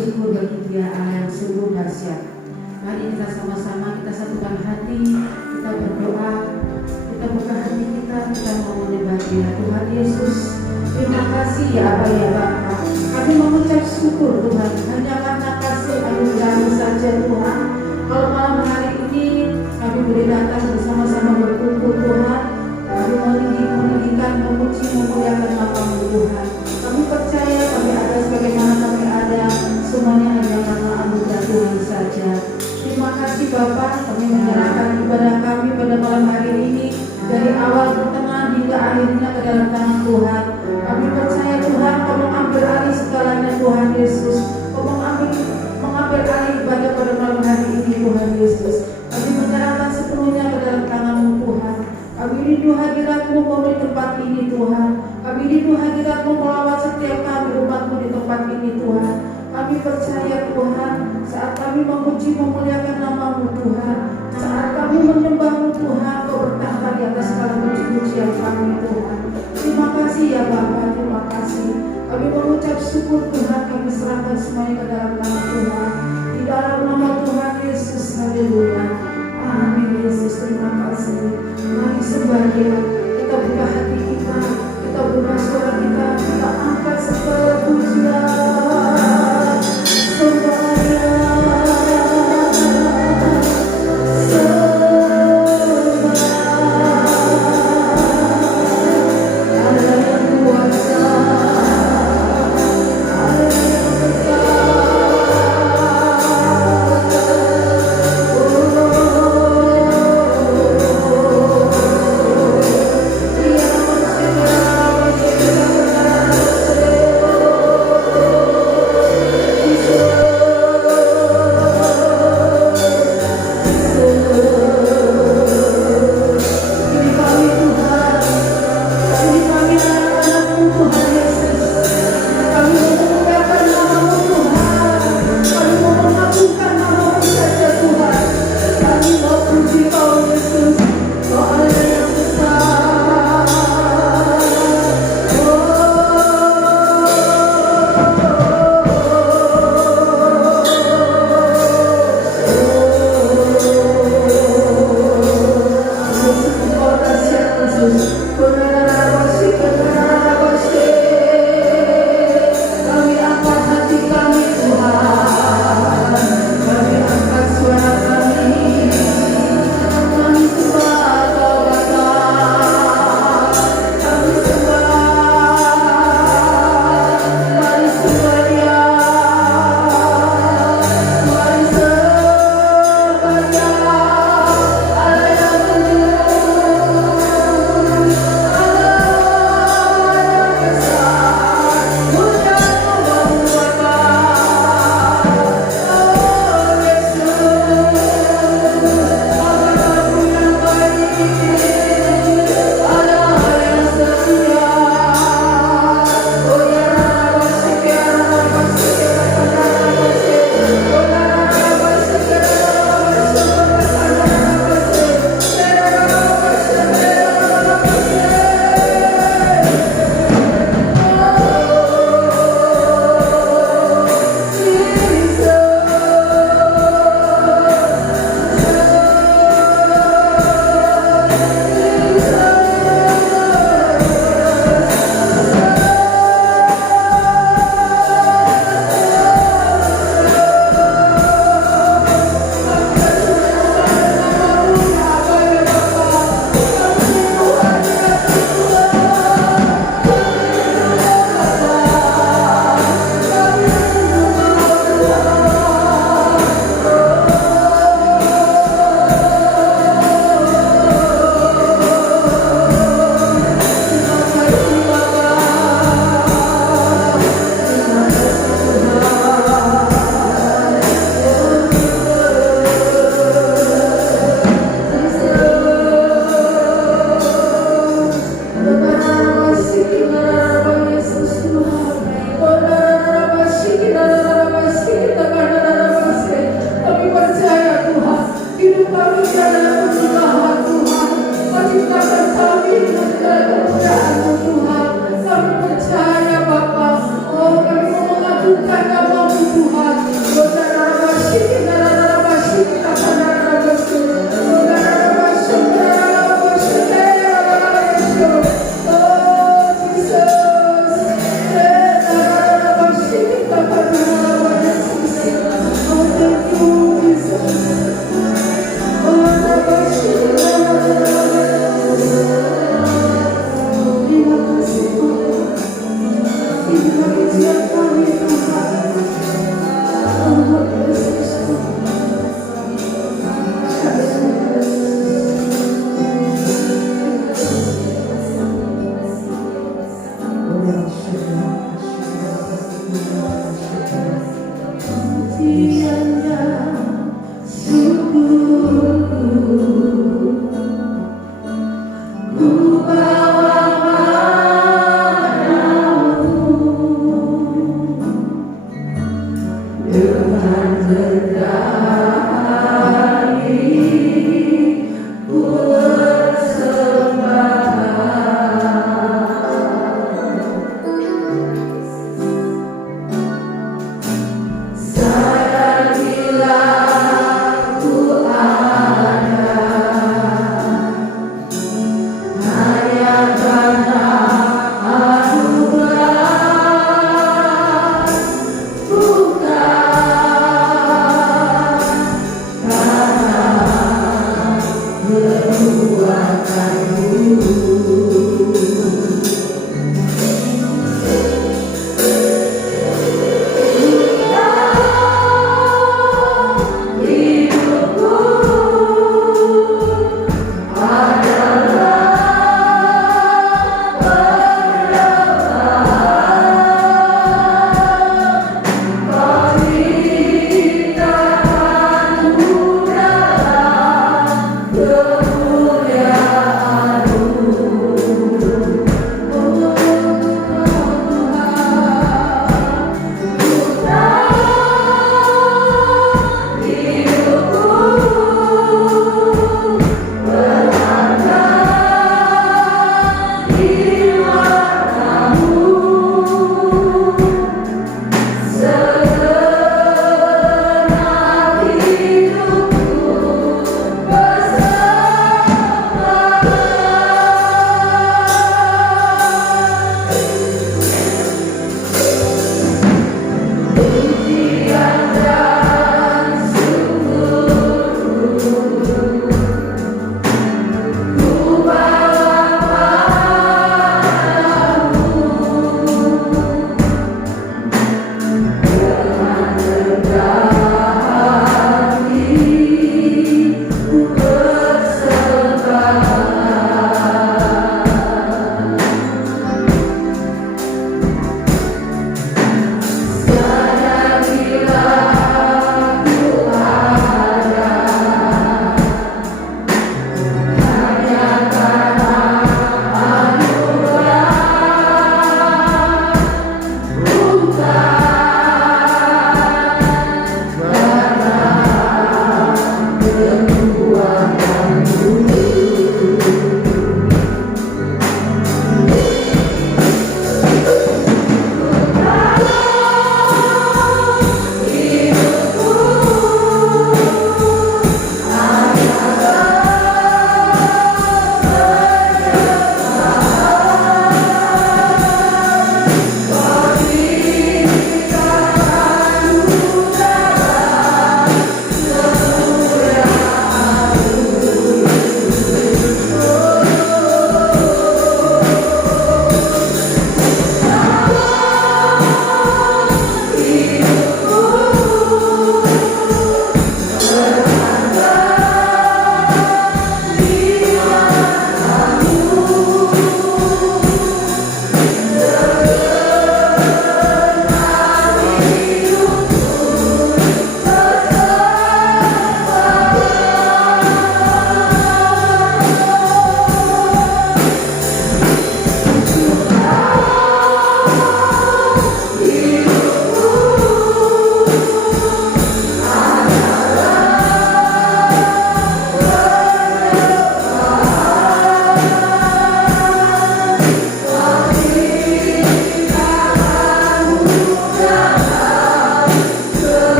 syukur bagi Dia Allah yang sungguh dahsyat. Mari kita sama-sama kita satukan hati, kita berdoa, kita buka hati kita mau menyembah Dia. Tuhan Yesus, terima kasih ya Abah ya Bapa. Kami mengucap syukur Tuhan, hanya karena kasih anugerah-Mu saja Tuhan. Kalau malam hari ini kami boleh datang bersama-sama berkumpul Tuhan, kami meninggikan, memuji, memuliakan nama-Mu Tuhan. Kami percaya kami ada sebagaimana kami ada, semuanya hanya karena anugerah Tuhan saja. Terima kasih Bapak, kami menyerahkan ibadah kami pada malam hari ini dari awal pertengahan hingga akhirnya ke dalam tangan Tuhan. Kami percaya Tuhan, Kau mengambil alih segalanya Tuhan Yesus. Kau mengambil alih ibadah pada malam hari ini Tuhan Yesus. Kami menyerahkan sepenuhnya ke dalam tangan-Mu Tuhan. Kami rindu hadirat-Mu di tempat ini Tuhan. Kami rindu hadirat-Mu melawat setiap kami umat-Mu di tempat ini Tuhan. Kami percaya Tuhan, saat kami memuji memuliakan nama-Mu Tuhan, saat kami menyembah-Mu Tuhan, Kau bertahta di atas segala puji-pujian kami Tuhan. Terima kasih ya Bapa, terima kasih. Kami mengucap syukur Tuhan, kami serahkan semuanya ke dalam tangan Tuhan. Di dalam nama Tuhan Yesus, haleluya. Amin Yesus, terima kasih. Mari sembah Dia, kita buka hati kita buka suara kita angkat segala pujian, sembah Dia. Ada yang kuasa, ada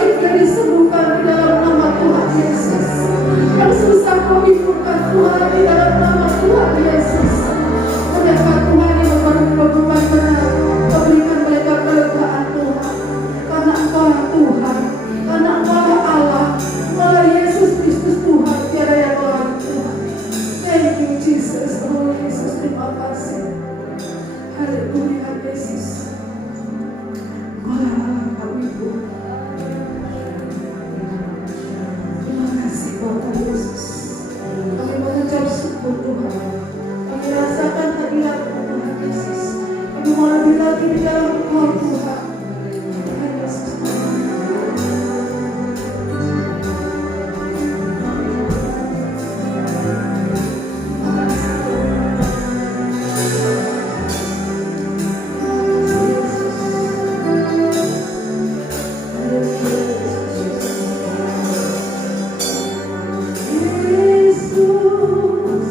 sakitnya disembuhkan di dalam nama Tuhan Yesus. Yang susah kau hiburkan Tuhan di dalam nama Tuhan Yesus. Mendapat Tuhan yang berbeban berat, kau berikan mereka kelegaan Tuhan. Karena Engkau lah Tuhan, karena Engkau lah Allah, Engkau lah Yesus Kristus Tuhan, tiada yang lain Tuhan. Thank you Jesus, oh Yesus, terima kasih. Haleluya Yesus. Engkau lah Allah kami Tuhan. Terima kasih Bapak Yesus. Kami mengucap syukur Tuhan. Kami rasakan hadirat-Mu Tuhan Yesus. Kami mau lebih lagi di dalam Engkau Tuhan. Tuhan Yesus. Yesus,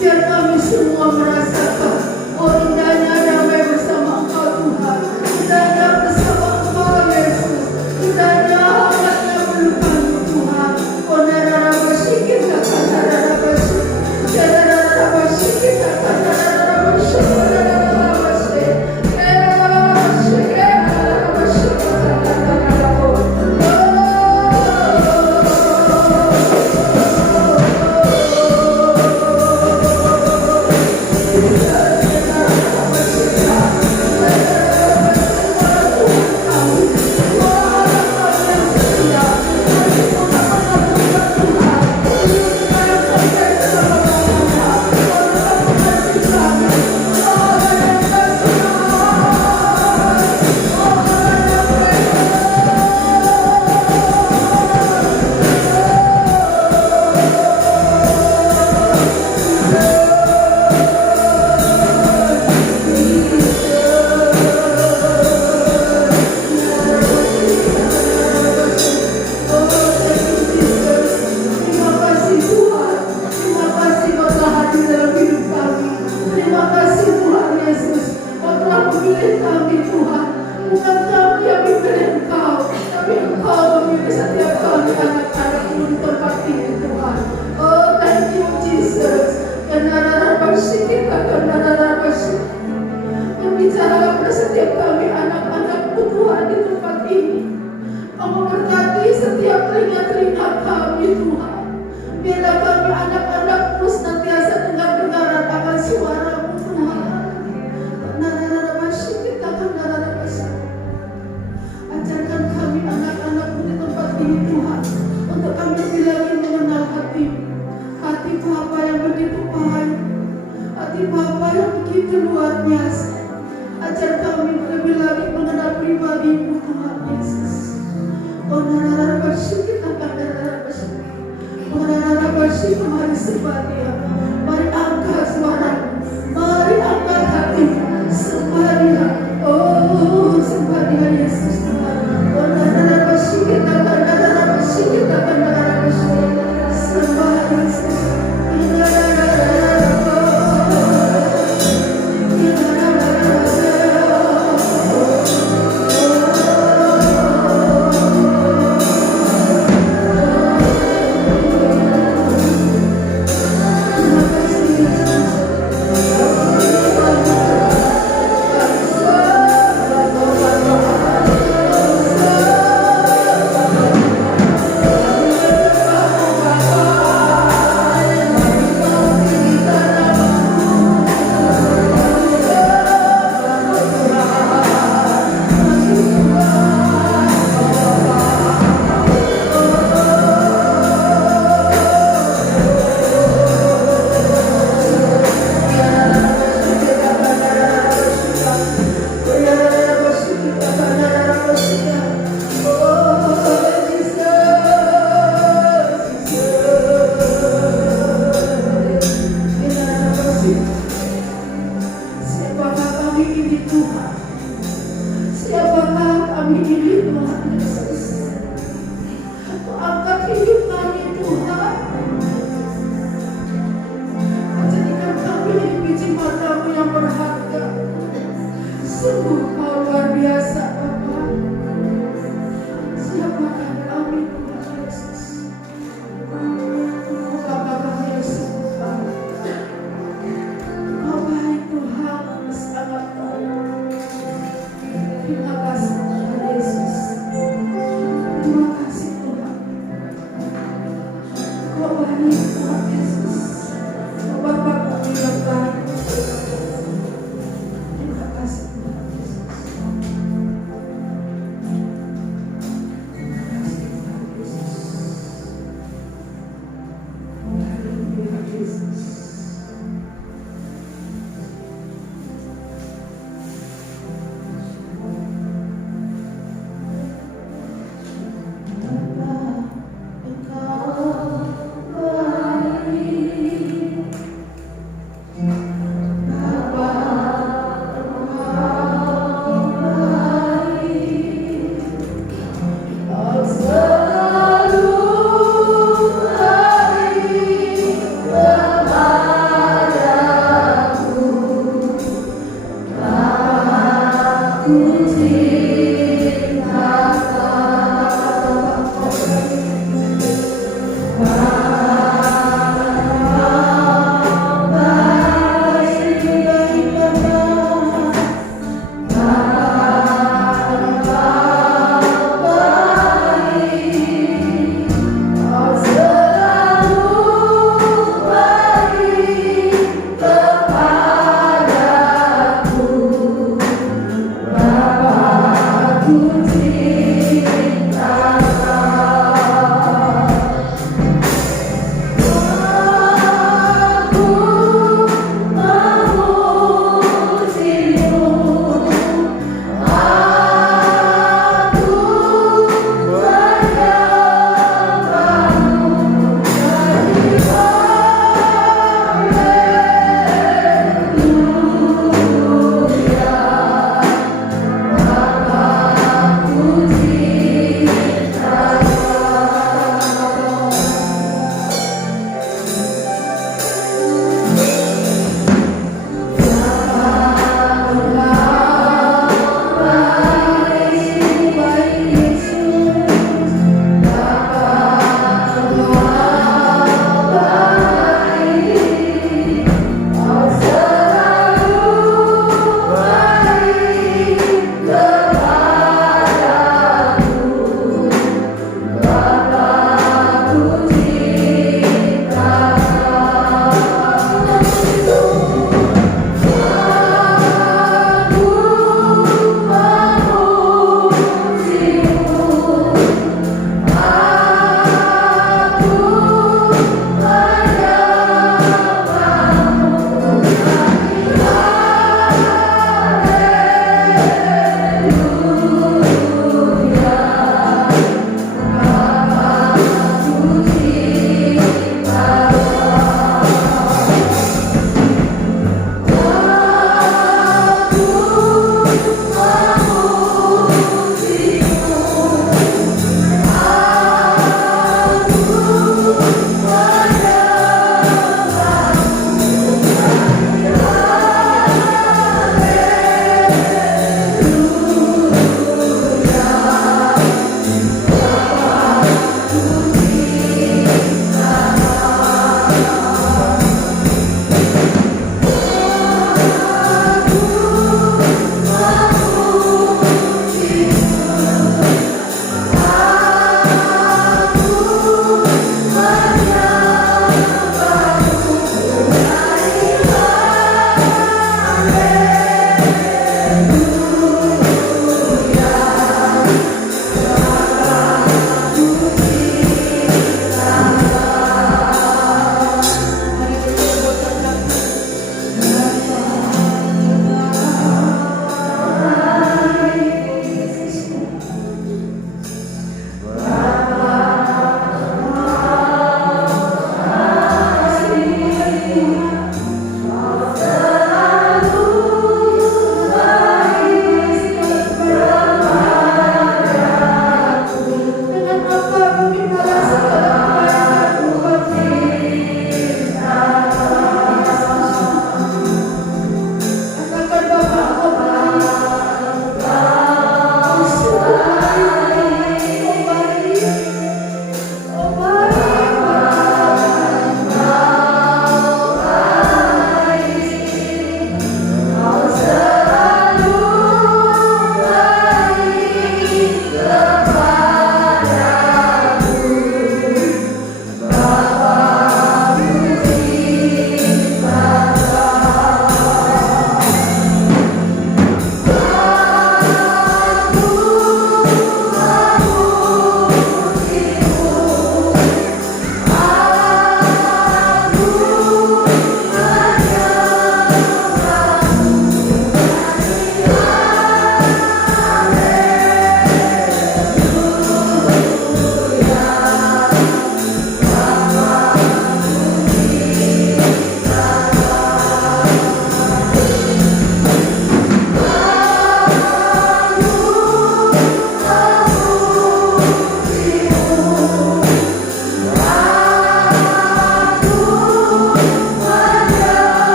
Biar kami semua merasakan indahnya damai bersama Engkau Tuhan, indahnya bersama Engkau Yesus, indahnya hangatnya pelukan Tuhan.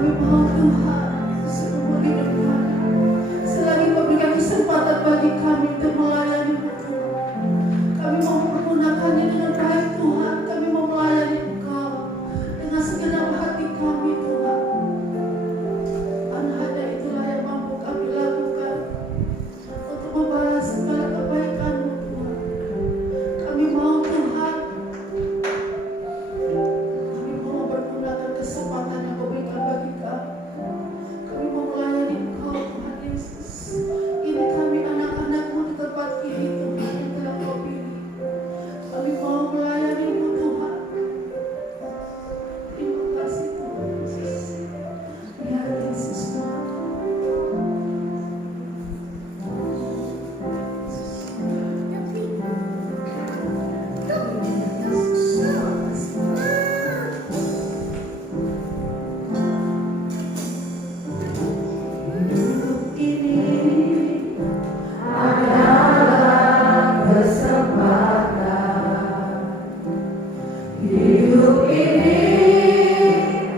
Kami mau Tuhan seumur hidup kami, selagi Kau berikan kesempatan bagi kami untuk melayani-Mu Tuhan, kami mau menggunakannya dengan baik Tuhan. Kami mau melayani Engkau dengan segenap hati kami Tuhan, karena hanya itulah yang mampu kami lakukan untuk membalas segala kebaikan-Mu Tuhan. Kami mau Tuhan, kami mau mempergunakan kesempatan yang Kau berikan bagi kami. Kami mau melayani Engkau Tuhan Yesus. Ini kami anak-anak-Mu di tempat ini Tuhan yang telah Kau pilih. Kami mau melayani-Mu Tuhan. Terima kasih Tuhan Yesus. Ya Yesus Tuhan. Hidup ini adalah kesempatan. Hidup ini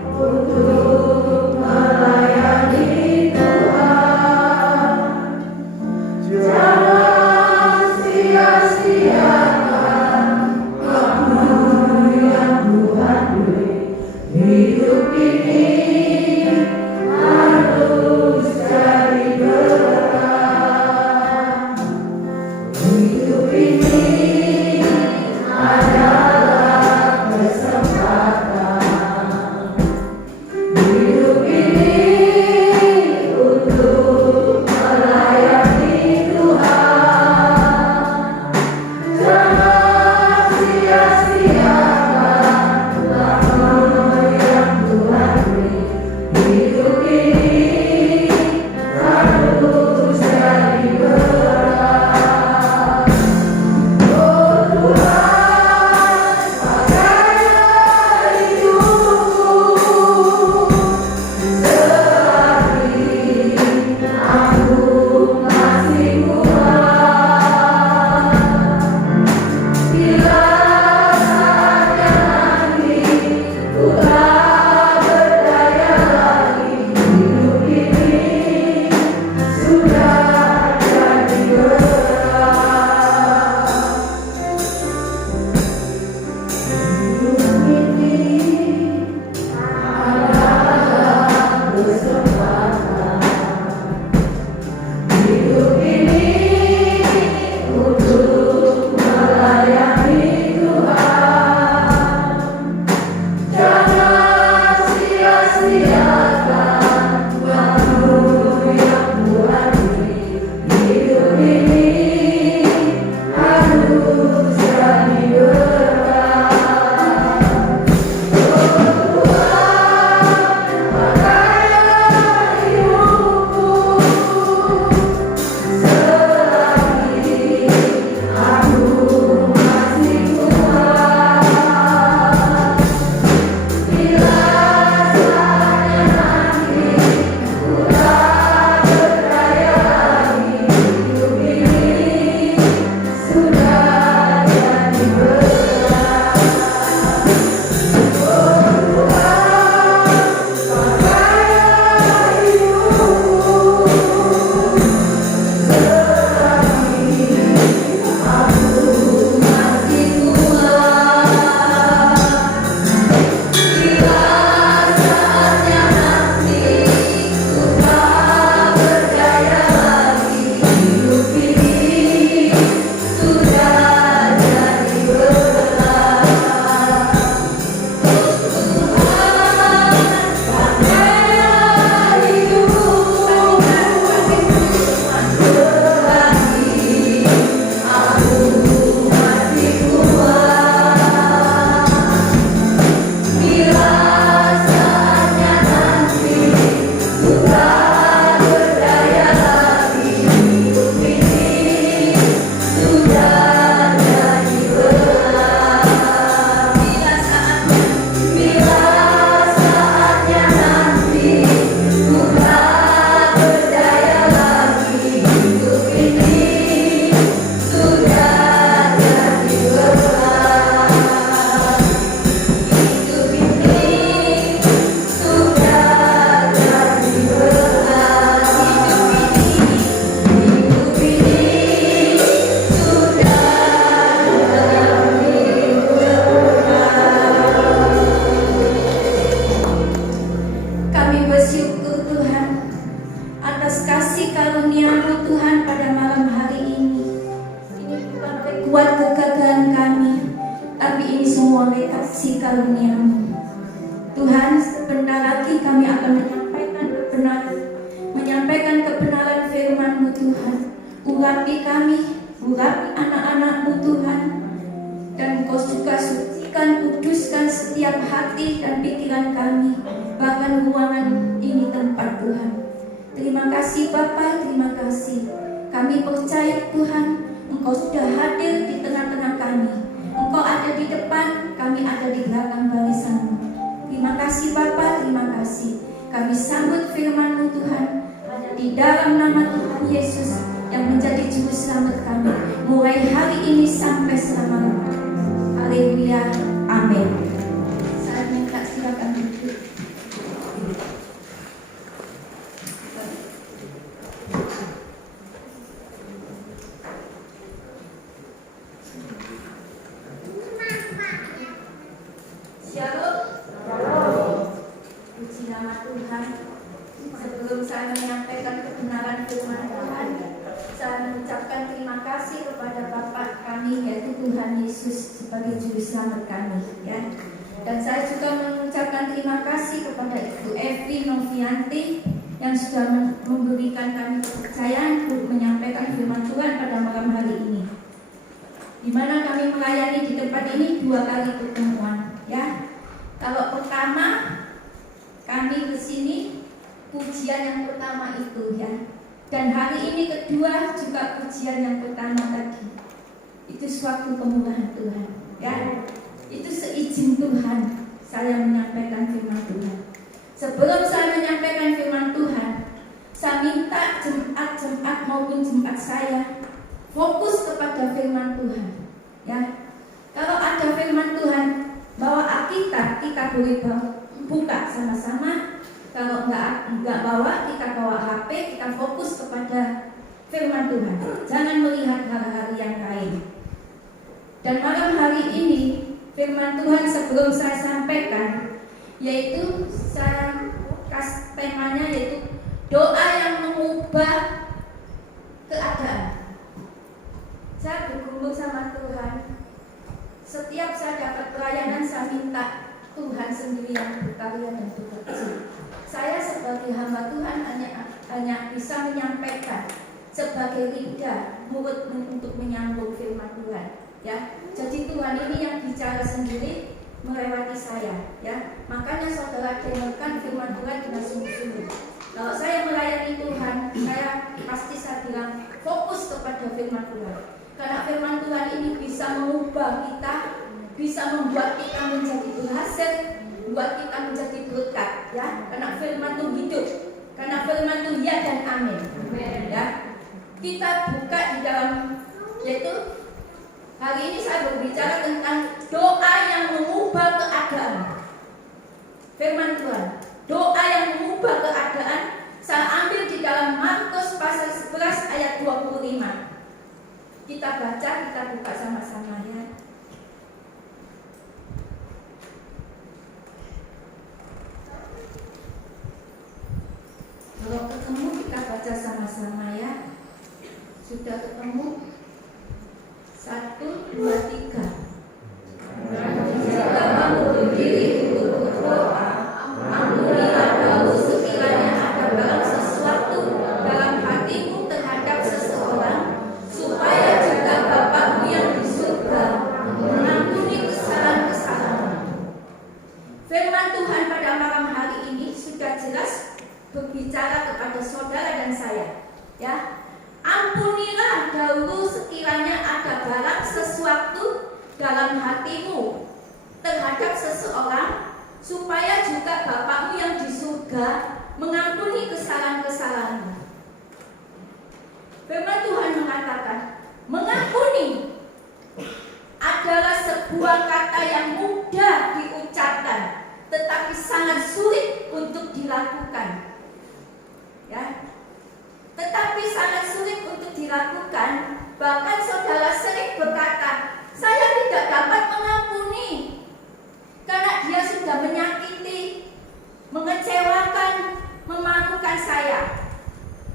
untuk melayani Tuhan. Jangan sia-siakan waktu yang Tuhan beri. Hidup ini harus jadi berkah. Hidup ini adalah kesempatan. Hidup ini untuk melayani Tuhan. Jangan sia-siakan waktu yang Tuhan beri. lagi kami akan menyampaikan kebenaran firman-Mu Tuhan. Urapi kami, urapi anak-anak-Mu Tuhan, dan Engkau juga sucikan, kuduskan setiap hati dan pikiran kami, bahkan ruangan ini tempat Tuhan. Terima kasih Bapa, terima kasih. Kami percaya Tuhan, Engkau sudah hadir di tengah-tengah kami. Engkau ada di depan, kami ada di belakang barisan-Mu. Terima kasih Bapa, terima kasih. Kami sambut firman-Mu Tuhan, hanya di dalam nama Tuhan Yesus yang menjadi juru selamat kami, mulai hari ini sampai selama-lamanya. Haleluya, amin. Saya minta silakan duduk. Puji nama Tuhan. Sebelum saya menyampaikan kebenaran firman Tuhan, saya mengucapkan terima kasih kepada Bapa kami, yaitu Tuhan Yesus sebagai juru selamat kami, ya. Dan saya juga mengucapkan terima kasih kepada Ibu Evi Novianti yang sudah memberikan kami kepercayaan untuk menyampaikan firman Tuhan pada malam hari ini, di mana kami melayani di tempat ini 2 kali pertemuan, ya. Kalau pertama kami ke sini pujian yang pertama itu, ya. Dan hari ini kedua juga pujian yang pertama tadi. Itu suatu kemurahan Tuhan, ya. Itu seizin Tuhan saya menyampaikan firman Tuhan. Sebelum saya menyampaikan firman Tuhan, saya minta jemaat maupun jemaat saya fokus kepada firman Tuhan, ya. Kalau ada firman Tuhan, bawa Alkitab, kita boleh buka sama-sama. Kalau enggak bawa, kita bawa HP, kita fokus kepada firman Tuhan. Jangan melihat hal-hal yang lain. Dan malam hari ini firman Tuhan sebelum saya sampaikan, yaitu saya kasih temanya, yaitu doa yang mengubah keadaan. Saya bergumul sama Tuhan. Setiap saya dapat pelayanan, saya minta Tuhan sendiri yang berkarya dan bekerja. Saya sebagai hamba Tuhan hanya bisa menyampaikan sebagai lidah mulut untuk menyambung firman Tuhan, ya. Jadi Tuhan ini yang bicara sendiri melewati saya, ya. Makanya saudara dengarkan firman Tuhan dengan sungguh-sungguh. Kalau saya melayani Tuhan, saya bilang fokus kepada firman Tuhan. Karena firman Tuhan ini bisa mengubah kita, bisa membuat kita menjadi berhasil, buat kita menjadi berkat, ya. Karena firman itu hidup, karena firman itu ya dan amin, ya. Kita buka di dalam, yaitu hari ini saya berbicara tentang doa yang mengubah keadaan. Firman Tuhan, doa yang mengubah keadaan, saya ambil di dalam Markus pasal 11 ayat 25. Kita baca, kita buka sama-sama, ya. Kalau ketemu kita baca sama-sama, ya. Sudah ketemu? 1, 2, 3. Jika kamu berdiri untuk berdoa, ampunilah kamu sekiranya ada barang sesuatu dalam hatimu terhadap seseorang, supaya juga Bapa-Mu yang di surga mengampuni kesalahan-kesalahanmu. Firman Tuhan pada malam hari ini sudah jelas berbicara kepada saudara dan saya, ya. Ampunilah dahulu sekiranya ada barang sesuatu dalam hatimu terhadap seseorang, supaya juga Bapa-Mu yang di surga mengampuni kesalahan-kesalahanmu. Firman Tuhan mengatakan, mengampuni adalah sebuah kata yang mudah diucapkan, tetapi sangat sulit untuk dilakukan, ya. Tetapi sangat sulit untuk dilakukan. Bahkan saudara sering berkata, saya tidak dapat mengampuni karena dia sudah menyakiti, mengecewakan, memalukan saya.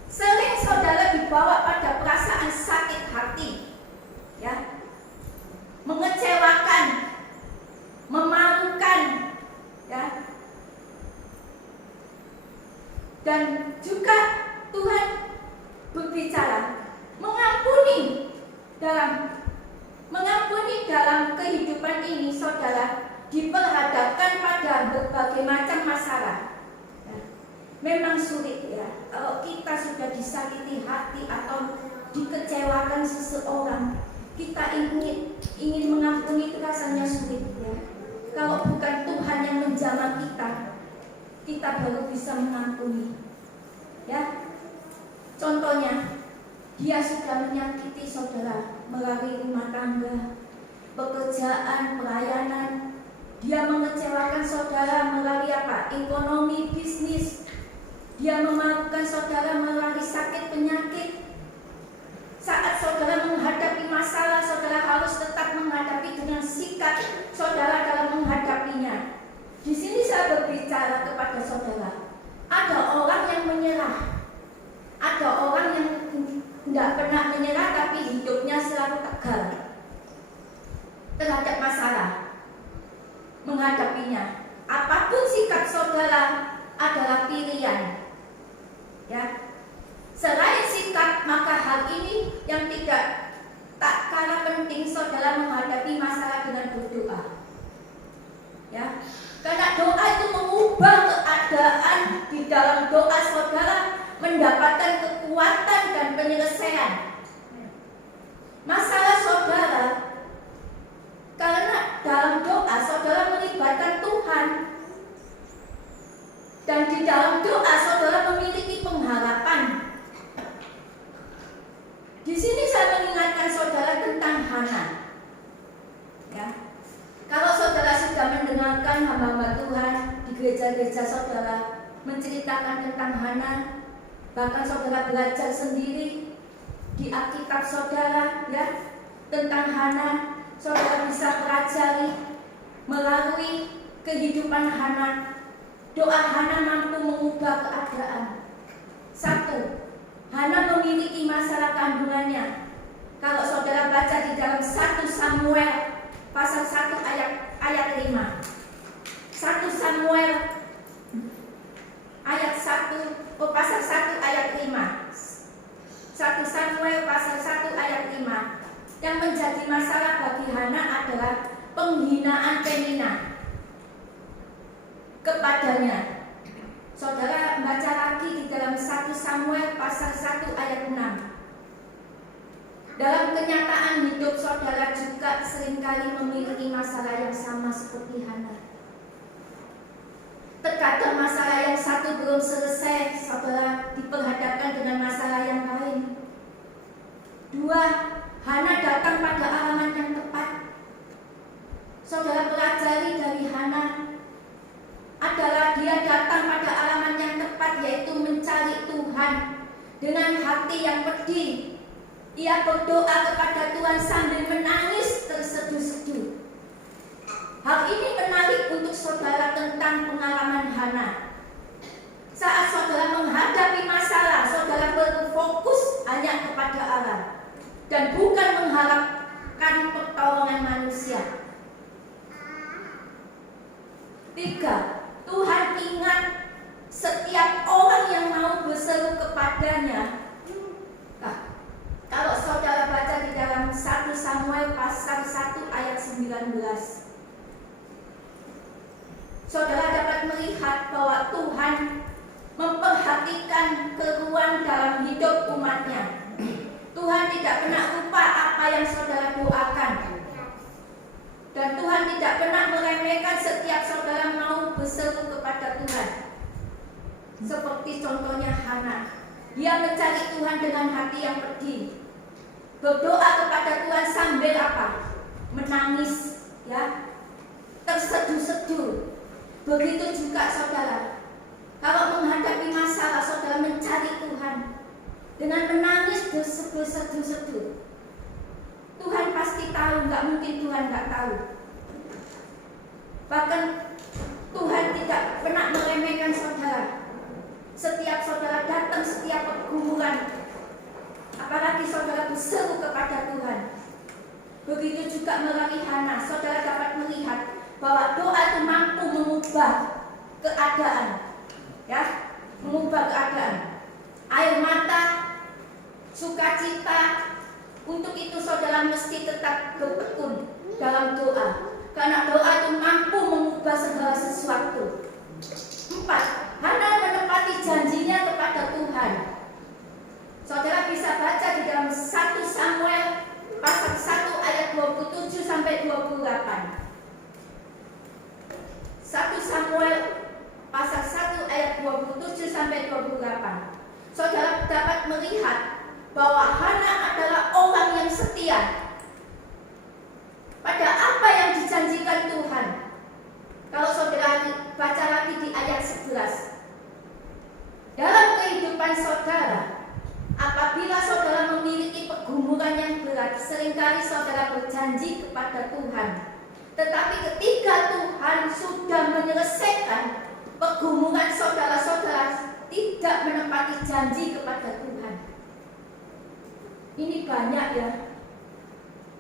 Sering saudara dibawa pada perasaan sakit hati, ya, mengecewakan, memalukan, ya. Dan juga Tuhan berbicara mengampuni dalam kehidupan ini, saudara, diperhadapkan pada berbagai macam masalah. Ya. Memang sulit ya, kalau kita sudah disakiti hati atau dikecewakan seseorang, kita ingin mengampuni itu rasanya sulit ya. Kalau bukan Tuhan yang menjamah kita baru bisa mengampuni. Ya. Contohnya, dia sudah menyakiti saudara melalui rumah tangga, pekerjaan, pelayanan. Dia mengecewakan saudara melalui apa? Ekonomi, bisnis. Dia memalukan saudara melalui sakit penyakit. Saat saudara menghadapi masalah, saudara harus tetap menghadapi dengan sikap saudara dalam menghadapinya. Di sini saya berbicara kepada saudara. Ada orang yang menyerah. Ada orang yang tidak pernah menyerah tapi hidupnya selalu tegar terhadap masalah, menghadapinya. Apapun sikap saudara adalah pilihan. Ya. Selain sikap, maka hal ini yang tak kalah penting saudara menghadapi masalah dengan berdoa. Ya. Karena doa itu mengubah keadaan. Di dalam doa saudara mendapatkan kekuatan dan penyelesaian masalah saudara. Karena dalam doa saudara melibatkan Tuhan, dan di dalam doa saudara memiliki pengharapan. Di sini saya mengingatkan saudara tentang Hana. Ya. Kalau saudara sudah mendengarkan hamba-hamba Tuhan di gereja-gereja saudara menceritakan tentang Hana, bahkan saudara belajar sendiri di Alkitab saudara ya tentang Hana, saudara bisa pelajari melalui kehidupan Hana. Doa Hana mampu mengubah keadaan. Satu, Hana memiliki masalah kandungannya. Kalau saudara baca di dalam 1 Samuel pasal 1 ayat 5. 1 Samuel ayat 1 pasal 1 ayat 5. 1 Samuel pasal 1 ayat 5. Yang menjadi masalah bagi Hana adalah penghinaan Penina kepadanya. Saudara baca lagi di dalam 1 Samuel pasal 1 ayat 6. Dalam kenyataan hidup saudara juga seringkali memiliki masalah yang sama seperti Hana. Terkadang masalah yang satu belum selesai, saudara diperhadapkan dengan masalah yang lain. 2, Hana datang pada alamat yang tepat. Saudara pelajari dari Hana adalah dia datang pada alamat yang tepat, yaitu mencari Tuhan dengan hati yang pedih. Ia berdoa kepada Tuhan sambil menangis terseduh-seduh. Hal ini menarik untuk saudara tentang pengalaman Hana. Saat saudara menghadapi masalah, saudara berfokus hanya kepada Allah dan bukan mengharapkan pertolongan manusia. 3, Tuhan ingat setiap orang yang mau berseru kepadanya. Kalau saudara baca di dalam 1 Samuel pasal 1 ayat 19, saudara dapat melihat bahwa Tuhan memperhatikan keluhan dalam hidup umatnya. Tuhan tidak pernah lupa apa yang saudara doakan. Dan Tuhan tidak pernah meremehkan setiap saudara mau berseru kepada Tuhan. Seperti contohnya Hana. Dia mencari Tuhan dengan hati yang pedih. Berdoa kepada Tuhan sambil apa? Menangis, ya. Terseduh-seduh. Begitu juga saudara. Kalau menghadapi masalah, saudara mencari Tuhan dengan menangis terseduh-seduh. Tuhan pasti tahu, nggak mungkin Tuhan nggak tahu. Bahkan Tuhan tidak pernah meremehkan saudara. Setiap saudara datang, setiap pergumulan, apalagi saudara berseru kepada Tuhan. Begitu juga melalui Hana, saudara dapat melihat bahwa doa itu mampu mengubah keadaan, ya, mengubah keadaan. Untuk itu saudara mesti tetap bertekun dalam doa, karena doa itu mampu mengubah segala sesuatu. 4. Hana menepati janjinya kepada Tuhan. Saudara bisa baca di dalam 1 Samuel pasal 1 ayat 27 sampai 28. 1 Samuel pasal 1 ayat 27 sampai 28. Saudara dapat melihat bahwa Hana adalah orang yang setia pada apa yang dijanjikan Tuhan. Kalau saudara baca lagi di ayat 11. Dalam kehidupan saudara, apabila saudara memiliki pergumulan yang berat, seringkali saudara berjanji kepada Tuhan. Tetapi ketika Tuhan sudah menyelesaikan pergumulan saudara-saudara, tidak menepati janji kepada Tuhan. Ini banyak ya.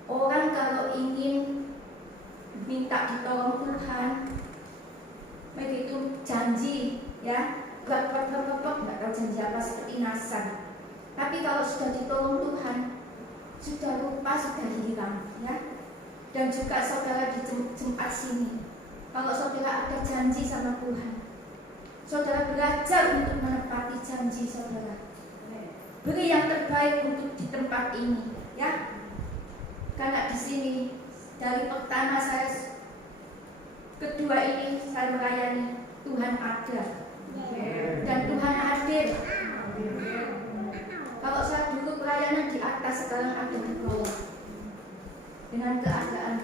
Orang kalau ingin minta ditolong Tuhan, begitu janji ya, nggak tahu janji apa, seperti nasan. Tapi kalau sudah ditolong Tuhan, sudah lupa, sudah hilang ya. Dan juga saudara di tempat sini, kalau saudara ada janji sama Tuhan, saudara belajar untuk menepati janji saudara. Beri yang terbaik untuk di tempat ini ya. Karena di sini dari pertama saya kedua ini saya melayani, Tuhan ada dan Tuhan hadir. Kalau saya dulu pelayanan di atas, sekarang ada di bawah dengan keadaan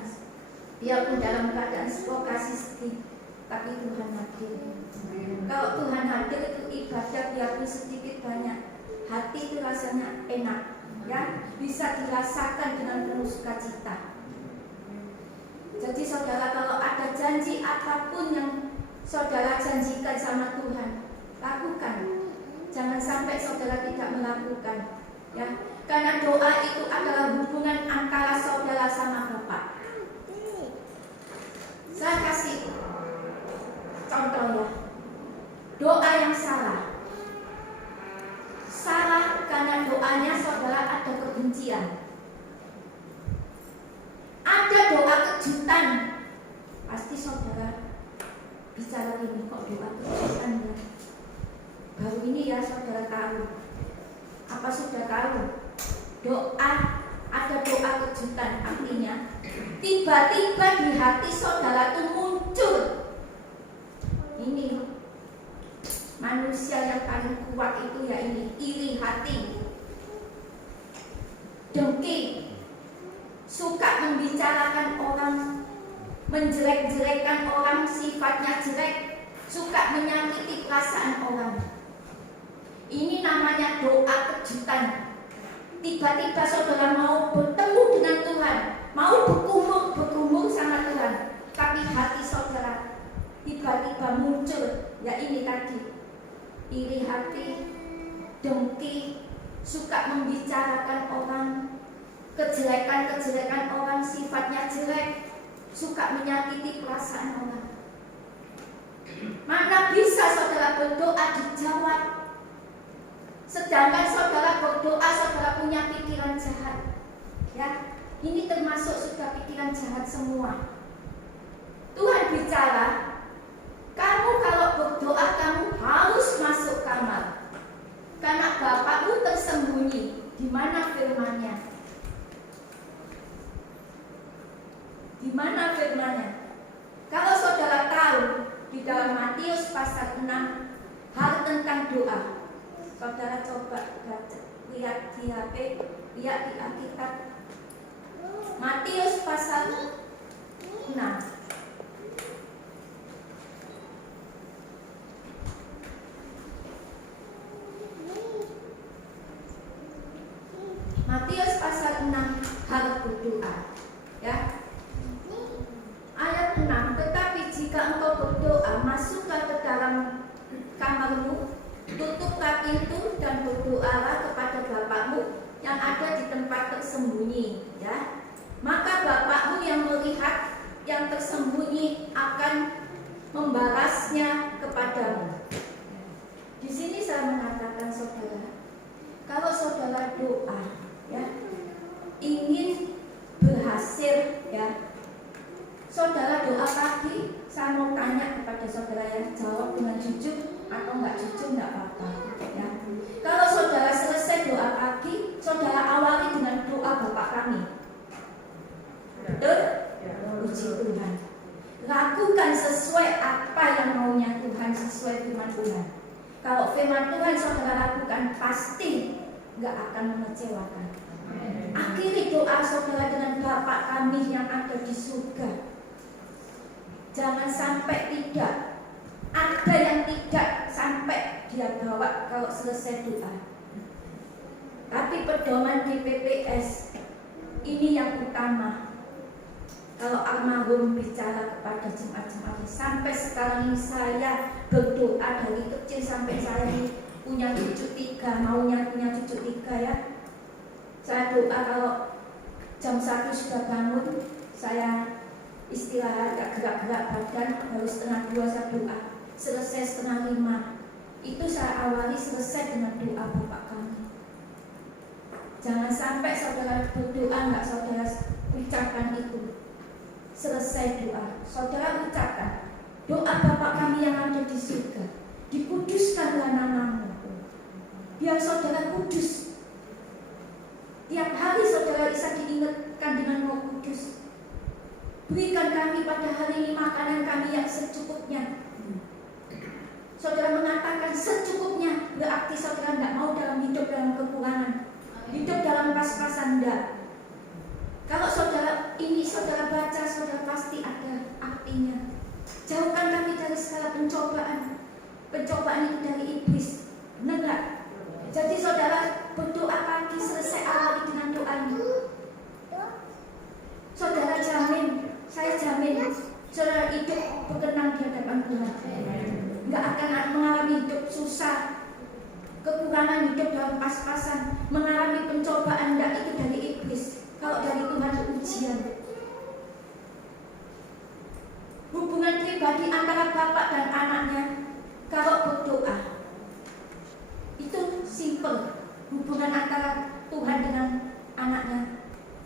biarpun dalam keadaan kasih sedih, tapi Tuhan hadir. Kalau Tuhan hadir itu ibadah biarpun sedikit banyak, hati itu rasanya enak ya, bisa dirasakan dengan penuh sukacita. Jadi saudara, kalau ada janji apapun yang saudara janjikan sama Tuhan, lakukan. Jangan sampai saudara tidak melakukan ya. Karena doa itu adalah hubungan antara saudara sama Bapa. Saya kasih contoh ya. Doa yang salah. Salah karena doanya saudara ada kebencian. Ada doa kejutan. Pasti saudara bicara ini, kok doa kejutan ya? Baru ini ya saudara tahu. Apa sudah tahu? Doa, ada doa kejutan, artinya tiba-tiba di hati saudara itu muncul. Ini manusia yang paling kuat itu ya ini, iri hati, dengki, suka membicarakan orang, menjelek-jelekkan orang, sifatnya jelek, suka menyakiti perasaan orang. Ini namanya doa kejutan. Tiba-tiba saudara mau bertemu dengan Tuhan, mau bergumul sama Tuhan, tapi hati saudara tiba-tiba muncul ya ini tadi, iri hati, dengki, suka membicarakan orang, kejelekan-kejelekan orang, sifatnya jelek, suka menyakiti perasaan orang. Mana bisa saudara berdoa dijawab, sedangkan saudara berdoa, saudara punya pikiran jahat ya. Ini termasuk sudah pikiran jahat semua. Tuhan bicara, kamu kalau berdoa kamu harus masuk kamar, karena Bapakmu tersembunyi. Di mana firman-Nya? Di mana firman-Nya? Kalau saudara tahu di dalam Matius pasal 6 hal tentang doa, saudara coba baca, lihat di HP, lihat di Alkitab. Matius pasal 6. Matius pasal 6 hal berdoa ya. Ayat 6, tetapi jika engkau berdoa, masuklah ke dalam kamarmu, tutuplah pintu dan berdoalah kepada Bapakmu yang ada di tempat tersembunyi ya. Maka Bapakmu yang melihat yang tersembunyi akan membalasnya kepadamu. Di sini saya mengatakan saudara, kalau saudara doa ya, ingin berhasil ya. Saudara doa pagi, saya mau tanya kepada saudara yang jawab dengan jujur atau nggak jujur nggak apa-apa ya. Kalau saudara selesai doa pagi, saudara awali dengan doa Bapa kami. Betul? Puji Tuhan. Lakukan sesuai apa yang maunya Tuhan, sesuai firman Tuhan. Kalau firman Tuhan saudara lakukan, pasti nggak akan mengecewakan. Akhiri doa saudara dengan Bapa kami yang ada di surga. Jangan sampai tidak ada yang tidak sampai dia bawa kalau selesai doa. Tapi pedoman di PPS ini yang utama. Kalau almarhum bicara kepada jemaat-jemaat, sampai sekarang ini saya berdoa dari kecil sampai saya ini punya cucu 3, maunya punya cucu 3 ya. Saya doa kalau jam 1 sudah bangun, saya istirahat, gak gerak-gerak badan, baru setengah 2 saya doa. Selesai setengah 5, itu saya awali selesai dengan doa Bapak kami. Jangan sampai saudara berdoa nggak saudara ucapkan itu. Selesai doa, saudara ucapkan doa Bapa kami yang ada di surga, dikuduskanlah namamu. Biar saudara kudus. Tiap hari saudara bisa diingatkan dengan Roh Kudus. Berikan kami pada hari ini makanan kami yang secukupnya. Saudara mengatakan secukupnya, berarti saudara tidak mau hidup dalam kekurangan, hidup dalam pas-pasan enggak. Kalau saudara ini saudara baca, saudara pasti ada artinya. Jauhkan kami dari segala pencobaan. Pencobaan itu dari iblis. Benar gak? Jadi saudara berdoa pagi, selesai awali dengan doa ini. Saudara jamin, saya jamin, saudara hidup berkenan di hadapan Tuhan. Enggak akan mengalami hidup susah, kekurangan hidup dalam pas-pasan, mengalami pencobaan enggak, itu dari iblis. Kalau dari Tuhan itu ujian. Hubungan pribadi antara bapak dan anaknya, kalau berdoa itu simple. Hubungan antara Tuhan dengan anaknya,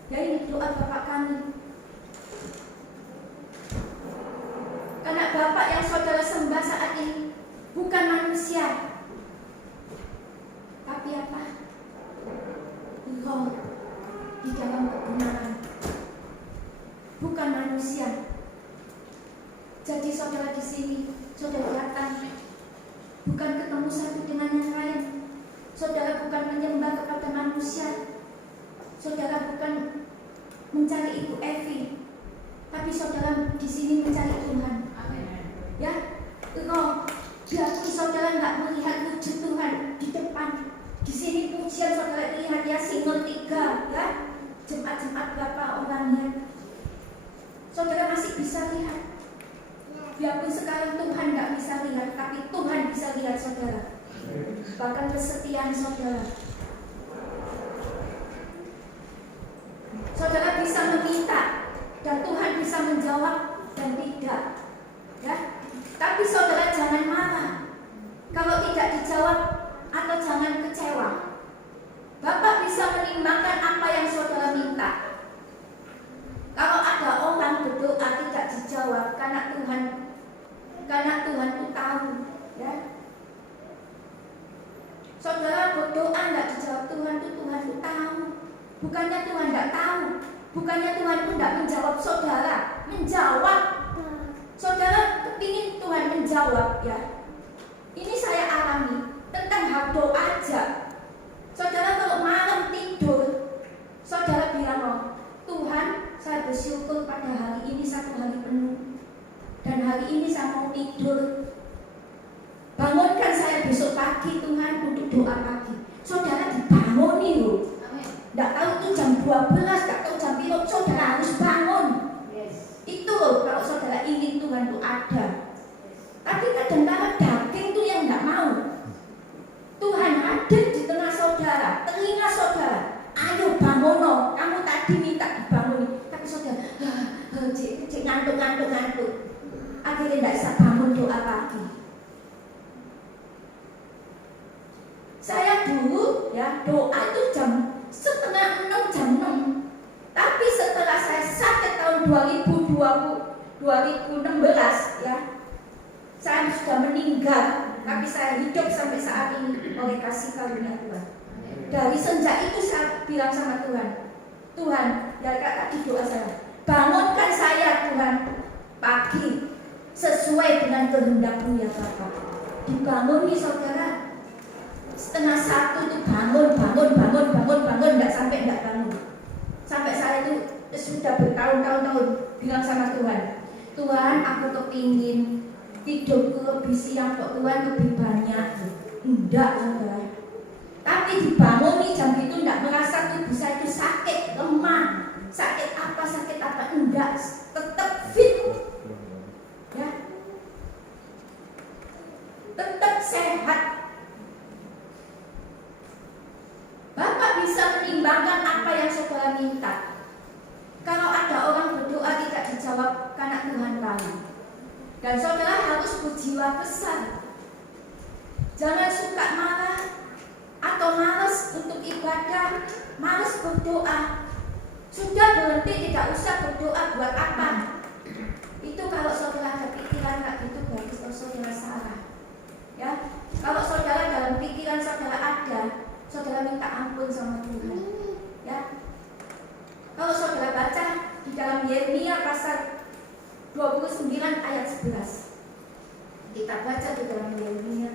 ya ini doa Bapak kami. Karena Bapak yang saudara sembah saat ini bukan manusia, tapi apa? Roh di dalam kebenaran, bukan manusia. Jadi saudara di sini, saudara datang bukan ketemu satu dengan yang lain. Saudara bukan menyembah kepada manusia. Saudara bukan mencari Ibu Evi, tapi saudara di sini mencari Tuhan. Ya, Roh, biarpun saudara nggak melihat wujud Tuhan di depan. Di sini pujian saudara lihat ya, single 3 ya. Jemaat-jemaat berapa orangnya, saudara masih bisa lihat. Biarpun sekarang Tuhan nggak bisa lihat, tapi Tuhan bisa lihat saudara. Bahkan kesetiaan saudara. Saudara bisa meminta dan Tuhan bisa menjawab dan tidak. Ya, tapi saudara jangan marah kalau tidak dijawab atau jangan kecewa. Bapak bisa menimbangkan apa yang saudara minta. Kalau ada orang berdoa tidak dijawab karena Tuhan itu tahu, ya. Saudara berdoa tidak dijawab Tuhan itu tahu. Bukannya Tuhan tidak tahu, bukannya Tuhan itu tidak menjawab saudara, menjawab. Saudara kepingin Tuhan menjawab, ya. Ini saya alami tentang hak doa aja. Saudara kalau malam tidur, saudara bilang, oh, Tuhan, saya bersyukur pada hari ini 1 hari penuh, dan hari ini saya mau tidur. Bangunkan saya besok pagi Tuhan untuk doa pagi. Saudara dibanguni loh. Tidak tahu itu jam 12, tidak tahu jam berapa, saudara harus bangun. Itu loh kalau saudara ingin Tuhan itu ada. Tapi kadang-kadang daging itu yang tidak mau. Tuhan hadir di tengah saudara, telinga saudara. Ayo bangun, kamu tadi minta dibangun, tapi saudara cik ngantuk. Akhirnya tidak bisa bangun doa pagi. Saya dulu ya doa itu jam 5:30, jam 6. tahun 2016 ya, saya sudah meninggal, tapi saya hidup sampai saat ini oleh kasih karunia Tuhan. Dari sejak itu saya bilang sama Tuhan, Tuhan, ya tadi doa saya, bangunkan saya Tuhan pagi sesuai dengan kehendak-Mu ya Bapa. Dibangun nih saudara, setengah satu itu bangun, nggak sampai nggak bangun. Sampai saya itu sudah bertahun-tahun bilang sama Tuhan, Tuhan aku kepingin tidurku lebih siang kok Tuhan, lebih banyak. Enggak saudara. Tapi dibangun nih jam itu enggak merasa tubuh saya itu sakit, lemah, sakit apa, enggak, tetap fit ya, tetap sehat. Bapak bisa menimbangkan apa yang saudara minta. Kalau ada orang berdoa tidak dijawab karena Tuhan tahu. Dan saudara harus berjiwa besar. Jangan suka marah atau malas untuk ibadah, malas berdoa. Sudah berhenti, tidak usah berdoa, buat apa? Itu kalau saudara ada pikiran kayak gitu, berarti saudara salah. Ya, kalau saudara dalam pikiran saudara ada, saudara minta ampun sama Tuhan. Ya, kalau saudara baca di dalam Yeremia pasal 29 ayat 11, kita baca di dalam Yeremia.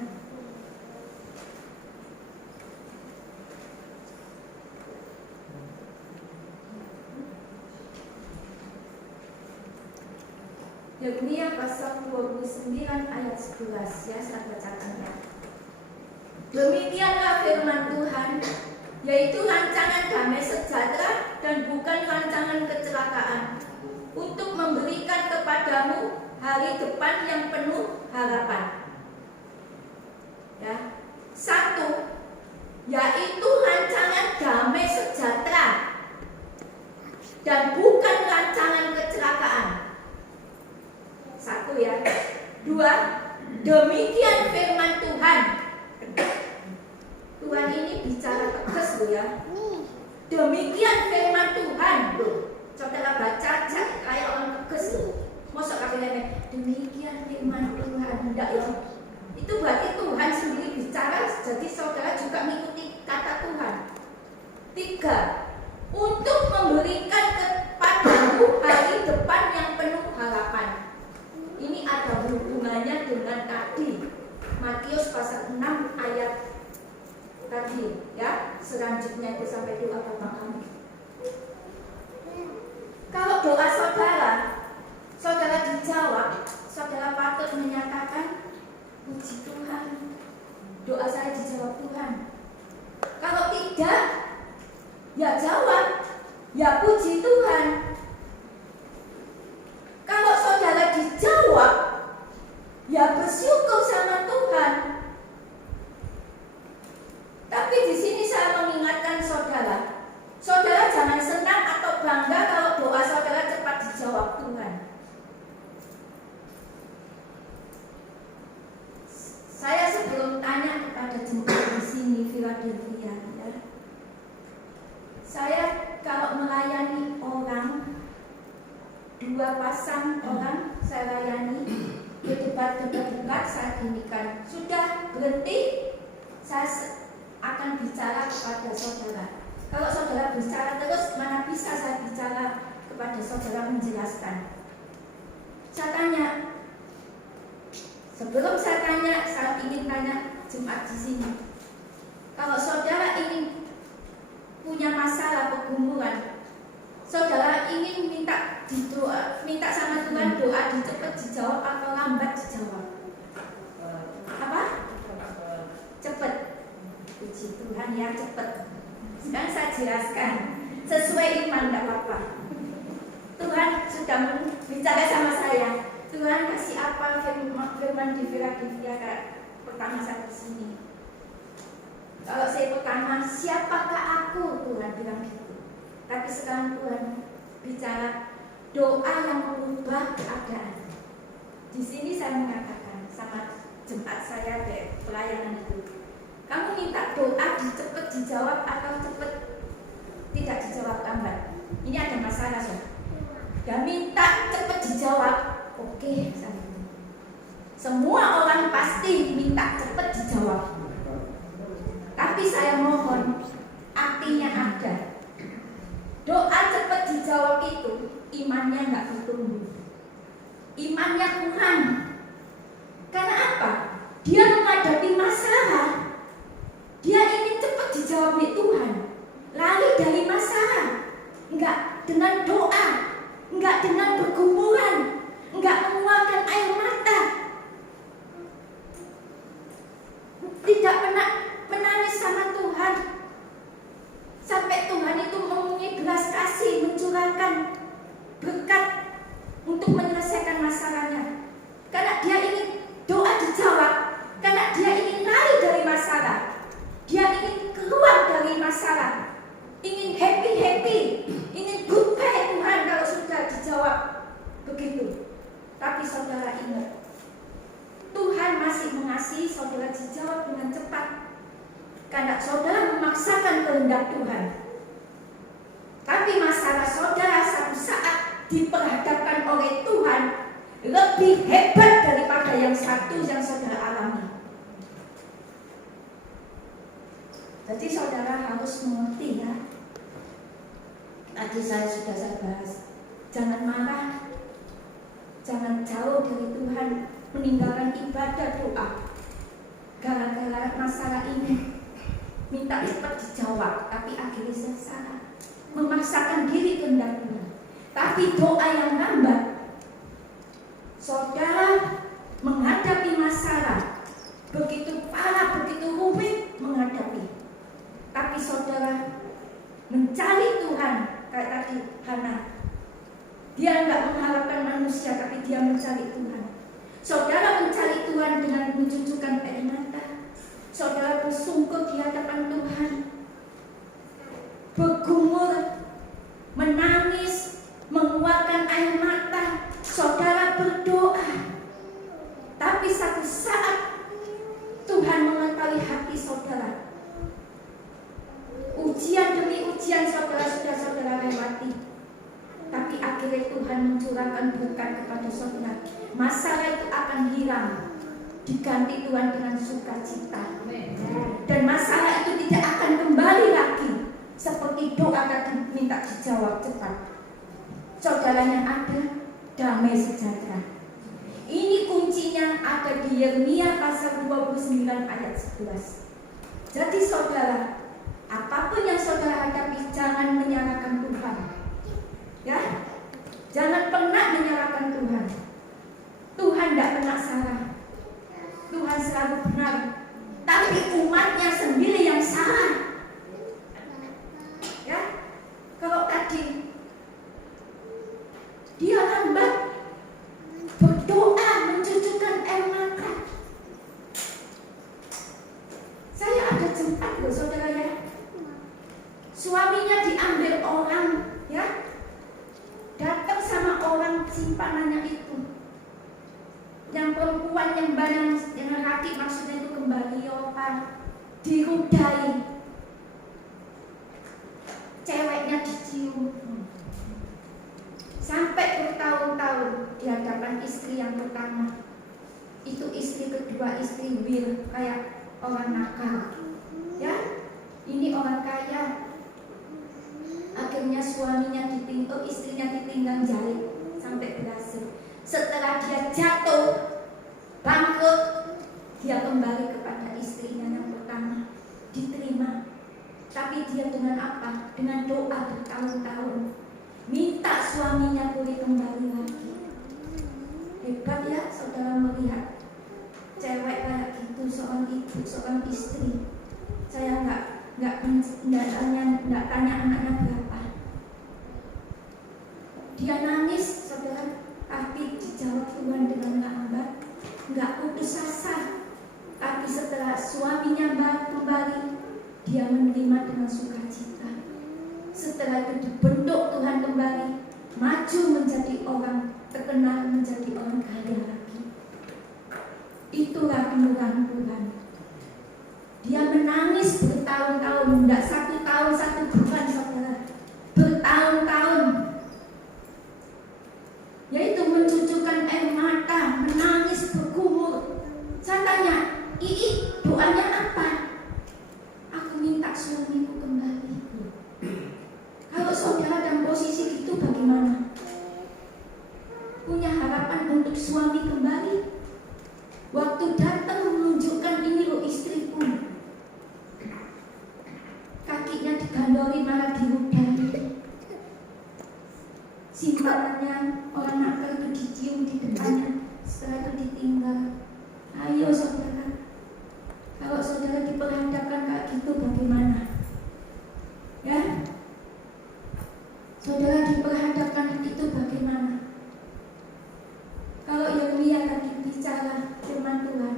Yeremia pasal 29 ayat 11 ya, saya bacakan ya. Demikianlah firman Tuhan, yaitu rancangan damai sejahtera dan bukan rancangan kecelakaan, untuk memberikan kepadamu hari depan yang penuh harapan. Ya. Satu, yaitu rancangan damai sejahtera dan bukan rancangan kecelakaan. Satu ya. Dua, demikian firman Tuhan. Tuhan ini bicara tegas loh ya. Demikian firman Tuhan loh. Saudara baca kayak orang tegas loh. Masa katanya demikian firman Tuhan, enggak ya? Itu berarti Tuhan sendiri bicara, jadi saudara juga mengikuti kata Tuhan. Tiga, untuk memberikan kepadamu hari depan yang penuh harapan. Ini ada hubungannya dengan tadi Matius pasal 6 ayat tadi ya, selanjutnya itu sampai doa Bapa kami. Kalau doa saudara dijawab, saudara patut menyatakan puji Tuhan, doa saya dijawab Tuhan. Kalau tidak, ya jawab, ya puji Tuhan. Kalau saudara dijawab, ya bersyukur sama Tuhan. Tapi di sini saya mengingatkan saudara, saudara jangan senang atau bangga kalau doa saudara cepat dijawab Tuhan. Saya sebelum tanya kepada jemaat di sini Philadelphia, ya, saya kalau melayani orang, 2 pasang orang saya layani, debat saya ginikan, sudah berhenti, saya akan bicara kepada saudara. Kalau saudara bicara terus, mana bisa saya bicara kepada saudara menjelaskan. Saya tanya, sebelum saya tanya, saya ingin tanya jemaat di sini. Kalau saudara ingin punya masalah pergumulan, saudara ingin minta sama Tuhan doa cepat dijawab atau lambat dijawab? Apa? Cepat. Puji Tuhan ya, cepat. Sekarang saya jelaskan sesuai iman, tidak apa-apa. Tuhan sudah bicara sama saya. Tuhan kasih apa firman di Philadelphia pertama saya di sini. Kalau saya pertama, siapakah aku? Tuhan bilang gitu. Tapi sekarang Tuhan bicara doa yang mengubah keadaan. Di sini saya mengatakan sama jemaat saya di pelayanan itu, kamu minta doa cepat dijawab atau cepat tidak dijawab lambat? Ini ada masalah, so. dan minta cepat dijawab. Oke, semua orang pasti minta cepat dijawab. Tapi saya mohon, artinya ada. Doa cepat dijawab itu imannya nggak bertumbuh, imannya kurang. Karena apa? Dia menghadapi masalah, dia ingin cepat dijawab oleh Tuhan, lari dari masalah, enggak dengan doa, enggak dengan bergumuran, enggak mengeluarkan air mata, tidak pernah menangis sama Tuhan, sampai Tuhan itu mempunyai belas kasih, mencurahkan berkat untuk menyelesaikan masalahnya. Karena dia ingin doa dijawab, karena dia ingin lari dari masalah, dia ingin keluar dari masalah, ingin happy, ingin goodbye Tuhan kalau sudah dijawab begitu. Tapi saudara ingat, Tuhan masih mengasihi saudara dijawab dengan cepat, karena saudara memaksakan kehendak Tuhan. Tapi masalah saudara satu saat diperhadapkan oleh Tuhan lebih hebat daripada yang satu yang saudara alami. Jadi saudara harus mengerti ya. Tadi saya bahas, jangan marah, jangan jauh dari Tuhan, meninggalkan ibadah doa gara-gara masalah ini, minta cepat dijawab, tapi akhirnya sengsara, memaksakan diri kehendak Tuhan. Tapi doa yang lambat, saudara menghadapi masalah begitu parah, begitu rumit menghadapi, tapi saudara mencari Tuhan. Kayak tadi Hana, dia enggak mengharapkan manusia, tapi dia mencari Tuhan. Saudara mencari Tuhan dengan mencucurkan air mata, saudara bersungguh di hadapan Tuhan, bergumur, menangis, mengeluarkan air mata, saudara berdoa. Tapi satu saat Tuhan mengetahui hati saudara. Ujian demi ujian saudara sudah saudara lewati, tapi akhirnya Tuhan mencurahkan berkat kepada saudara. Masalah itu akan hilang, diganti Tuhan dengan sukacita. Dan masalah itu tidak akan kembali lagi seperti doa tadi minta dijawab cepat. Saudaranya ada damai sejahtera. Ini kuncinya ada di Yeremia pasal 29 ayat 11. Jadi saudara, apapun yang saudara hadapi, jangan menyalahkan Tuhan. Ya, jangan pernah menyalahkan Tuhan. Tuhan tidak pernah salah. Tuhan selalu benar. Tapi umatnya sendiri yang salah. Ya, kalau tadi dia lambat berdoa, mencucurkan air mata. Saya ada jempat loh saudara ya. Suaminya diambil orang, ya, datang sama orang simpanannya itu. Yang perempuan yang barang, yang laki maksudnya itu kembali opan, dirudai, ceweknya dicium, sampai bertahun-tahun di hadapan istri yang pertama. Itu istri kedua, istri wir, kayak orang nakal, ya. Ini orang kaya. Akhirnya suaminya ditinggal, istrinya ditinggal jahit sampai berhasil. Setelah dia jatuh, bangkrut, dia kembali kepada istrinya yang pertama, diterima. Tapi dia dengan apa? Dengan doa bertahun-tahun, minta suaminya boleh kembali lagi. Hebat ya saudara melihat cewek kayak gitu, seorang ibu, seorang istri. Saya nggak tanya anaknya berapa. Dia nangis saudara, tapi dijawab Tuhan dengan lambat, nggak putus asa. Tapi setelah suaminya kembali, dia menerima dengan sukacita. Setelah itu dibentuk Tuhan kembali, maju menjadi orang terkenal, menjadi orang kaya lagi. Itulah kemurahan Tuhan. Dia menangis bertahun-tahun, tidak 1 tahun 1 bulan saudara, bertahun-tahun. simpanannya orang nakal itu dicium di depannya, setelah itu ditinggal. Ayo saudara, kalau saudara diperhadapkan kayak gitu bagaimana? Ya, saudara diperhadapkan itu bagaimana? Kalau Yeremia tadi bicara firman Tuhan,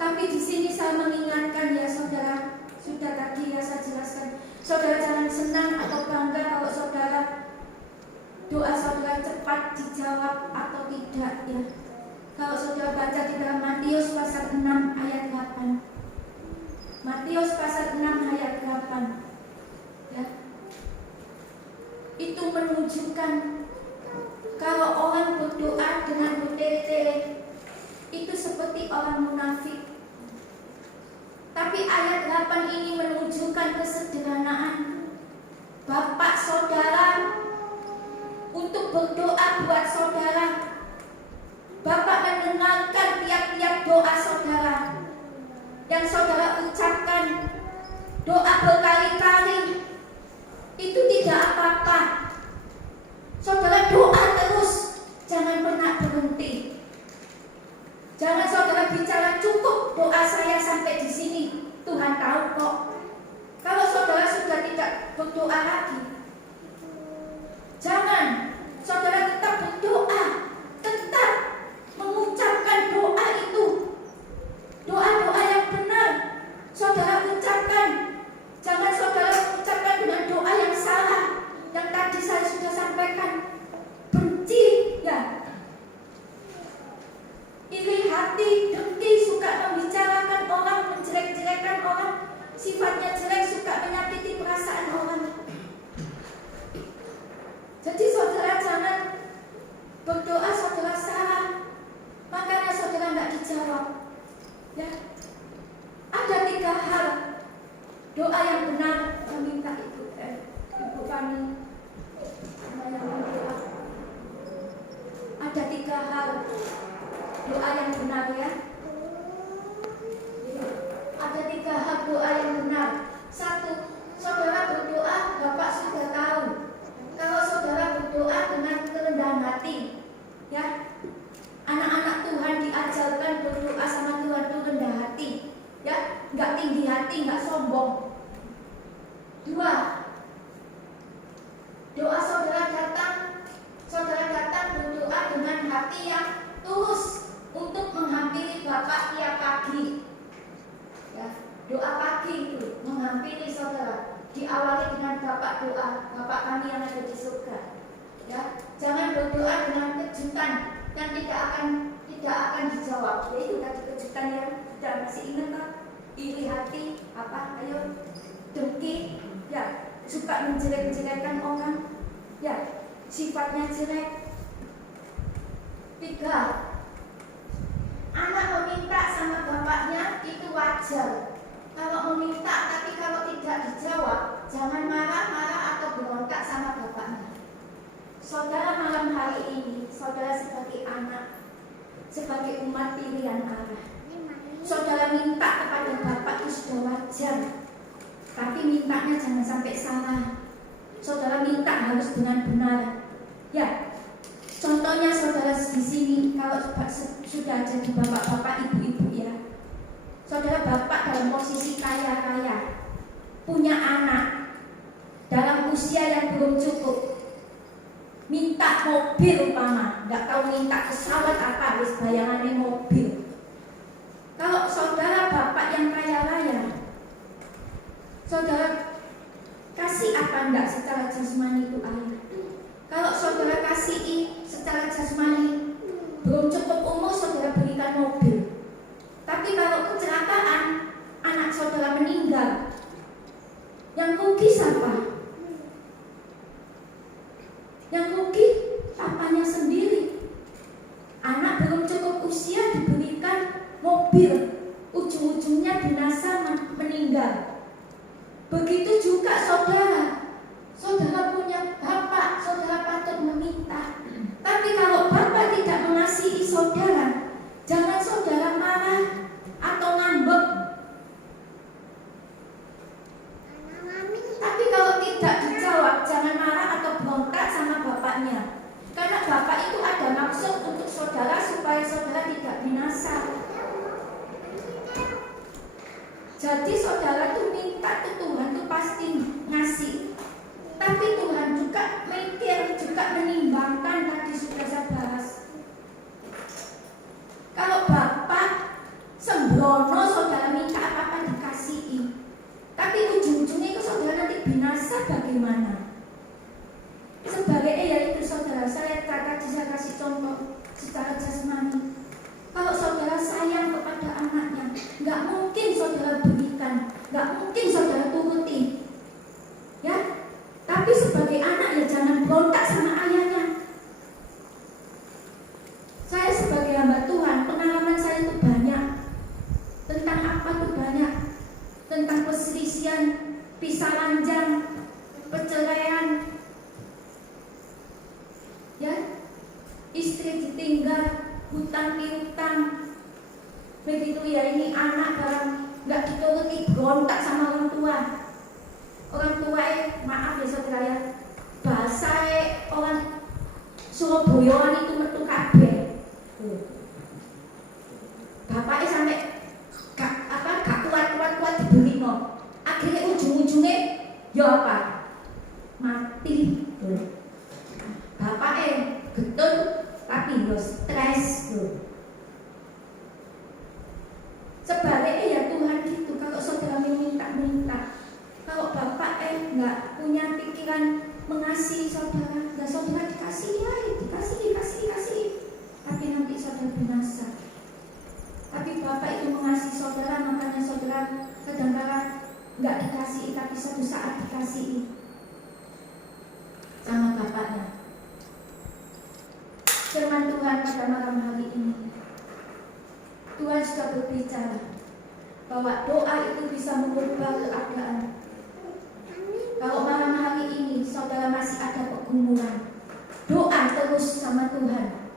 tapi di sini saya mengingatkan ya saudara, sudah tadi ya saya jelaskan, saudara jangan senang atau bangga kalau saudara doa saudara cepat dijawab atau tidak ya. Kalau saudara baca di dalam Matius pasal 6 ayat 8, Matius pasal 6 ayat 8 ya, itu menunjukkan kalau orang berdoa dengan bertele-tele itu seperti orang munafik. Tapi ayat 8 ini menunjukkan kesederhanaan Bapak saudara untuk berdoa buat saudara. Bapak mendengarkan tiap-tiap doa saudara yang saudara ucapkan, doa berkali-kali, itu tidak apa-apa. Saudara doa terus, jangan pernah berhenti. Jangan saudara bicara cukup doa saya sampai di sini, Tuhan tahu kok. Kalau saudara sudah tidak berdoa lagi, jangan, saudara tetap berdoa, tetap mengucapkan doa itu, doa-doa yang benar saudara ucapkan. Jangan saudara mengucapkan dengan doa yang salah, yang tadi saya sudah sampaikan, benci ya, iri hati, dengki, suka membicarakan orang, menjelek-jelekan orang, sifatnya jelek, suka menyakiti perasaan orang. Jadi saudara jangan berdoa saudara salah, makanya saudara tidak dijawab ya. Ada 3 hal doa yang benar meminta itu Ibu kami yang berdoa. Ada 3 hal doa yang benar ya. Ada 3 hal doa yang benar. 1, saudara berdoa, Bapak sudah tahu. Kalau saudara berdoa dengan kerendahan hati, ya, anak-anak Tuhan diajarkan berdoa sama Tuhan itu rendah hati, ya, nggak tinggi hati, nggak sombong. 2, doa saudara datang berdoa dengan hati yang tulus untuk menghampiri Bapak tiap pagi, ya, doa pagi itu menghampiri saudara. Diawali dengan Bapak doa, Bapak kami yang ada di surga. Ya, jangan berdoa dengan kejutan yang tidak akan dijawab. Yaitu tadi kejutan yang sudah masih ingat kan? Iri hati, apa? Ayo, dengki, ya, suka menjelek-jelekkan orang, ya, sifatnya jelek. 3, anak meminta sama bapaknya itu wajar. Kalau meminta, tapi kalau tidak dijawab, jangan marah-marah atau berontak sama bapaknya. Saudara malam hari ini, saudara sebagai anak, sebagai umat pilihan Allah, saudara minta kepada Bapak itu sudah wajar. Tapi mintanya jangan sampai salah. Saudara minta harus dengan benar. Ya, contohnya saudara di sini, kalau sudah jadi bapak-bapak, ibu-ibu ya, saudara bapak dalam posisi kaya-kaya, punya anak dalam usia yang belum cukup, minta mobil umpama, nggak tahu minta pesawat apa, wis bayangannya mobil. Kalau saudara bapak yang kaya-raya, saudara kasih apa enggak secara jasmani itu ayah? Kalau saudara kasih secara jasmani, belum cukup umur saudara berikan mobil. Tapi kalau kecelakaan, anak saudara meninggal, yang rugi siapa? Yang rugi papanya sendiri. Anak belum cukup usia diberikan mobil, ujung-ujungnya binasa meninggal. Begitu juga saudara. Saudara punya bapak, saudara patut meminta. Tapi kalau bapak tidak mengasihi saudara, jangan saudara marah atau ngambek. Tapi kalau tidak dijawab, jangan marah atau Jadi saudara tuh minta tuh Tuhan tuh pasti ngasih. Tapi Tuhan juga mikir, juga menimbangkan, tadi sudah saya bahas. Kalau Bapak sembrono saudara minta apa-apa dikasihi, tapi ujung-ujungnya itu saudara nanti binasa bagaimana? Sebagai yaitu saudara, saya kasih contoh secara jasmani. Kalau saudara sayang kepada anaknya, nggak mungkin saudara berikan, nggak mungkin saudara turuti, ya. Tapi sebagai anak ya jangan berontak sama ayahnya. Saya sebagai hamba Tuhan, pengalaman saya itu banyak. Tentang apa tuh banyak? Tentang perselisihan, pisah ranjang, perceraian, ya, istri ditinggal, hutang piutang. Begitu ya, ini anak barang nggak dituruti, berontak sama orang tua. Orang tua maaf ya saudara ya, bahasa orang Surabaya itu metu kabeh. Bapaknya sampai gak kuat dibeli no. Akhirnya ujung-ujungnya ya apa? Mati. Bapaknya betul tapi yo stres. Sebaliknya ya Tuhan gitu, kalau saudara minta. Kalau bapak nggak punya pikiran mengasihi saudara, dan saudara dikasih. Tapi nanti saudara binasa. Tapi bapak itu mengasihi saudara, makanya saudara kadang-kadang nggak dikasihi, tapi satu saat dikasihi sama bapaknya. Firman Tuhan pada malam hari ini, Tuhan sudah berbicara bahwa doa itu bisa mengubah keadaan. Kalau malam hari ini saudara masih ada pergumulan, doa terus sama Tuhan.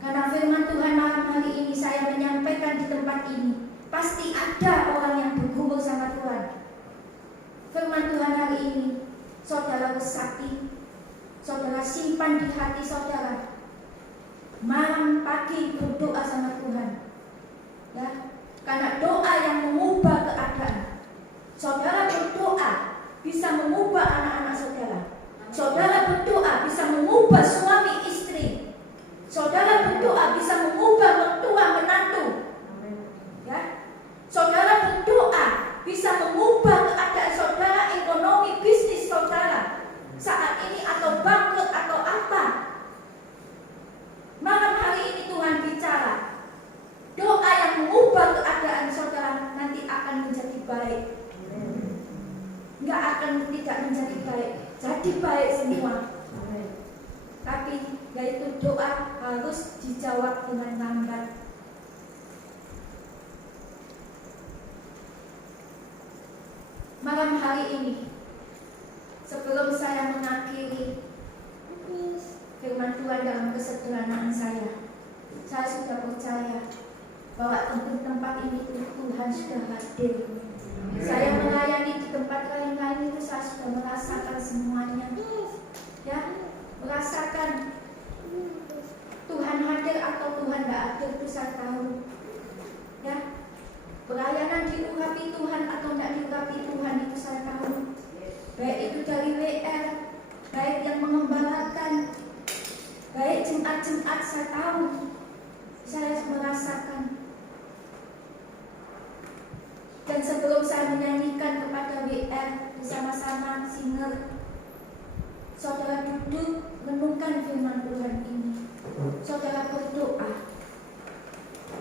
Karena firman Tuhan malam hari ini saya menyampaikan di tempat ini, pasti ada orang yang bergumul sama Tuhan. Firman Tuhan hari ini saudara resapi, saudara simpan di hati saudara. Malam pagi berdoa sama Tuhan, ya, karena doa yang mengubah keadaan. Saudara berdoa bisa mengubah anak-anak saudara. Saudara berdoa bisa mengubah suami istri. Saudara berdoa bisa mengubah mertua menantu. Ya. Saudara berdoa bisa mengubah keadaan saudara, ekonomi bisnis saudara saat ini, atau bangkrut atau apa. Malam hari ini Tuhan bicara, doa yang mengubah keadaan saudara nanti akan menjadi baik. Nggak akan tidak menjadi baik, jadi baik semua. Tapi yaitu doa harus dijawab dengan lambat. Malam hari ini, sebelum saya mengakhiri firman Tuhan dalam kesederhanaan saya sudah percaya bahwa di tempat ini Tuhan sudah hadir. Saya melayani di tempat lain-lain itu saya sudah merasakan semuanya, ya, merasakan Tuhan hadir atau Tuhan tidak hadir itu saya tahu, ya. Pelayanan diurapi Tuhan atau tidak diurapi Tuhan itu saya tahu. Baik itu dari WR, baik yang mengembalakan, baik Jumat-Jumat saya tahu, saya merasakan. Dan sebelum saya menyanyikan kepada WR bersama-sama singer, saudara duduk renungkan firman Tuhan ini. Saudara berdoa.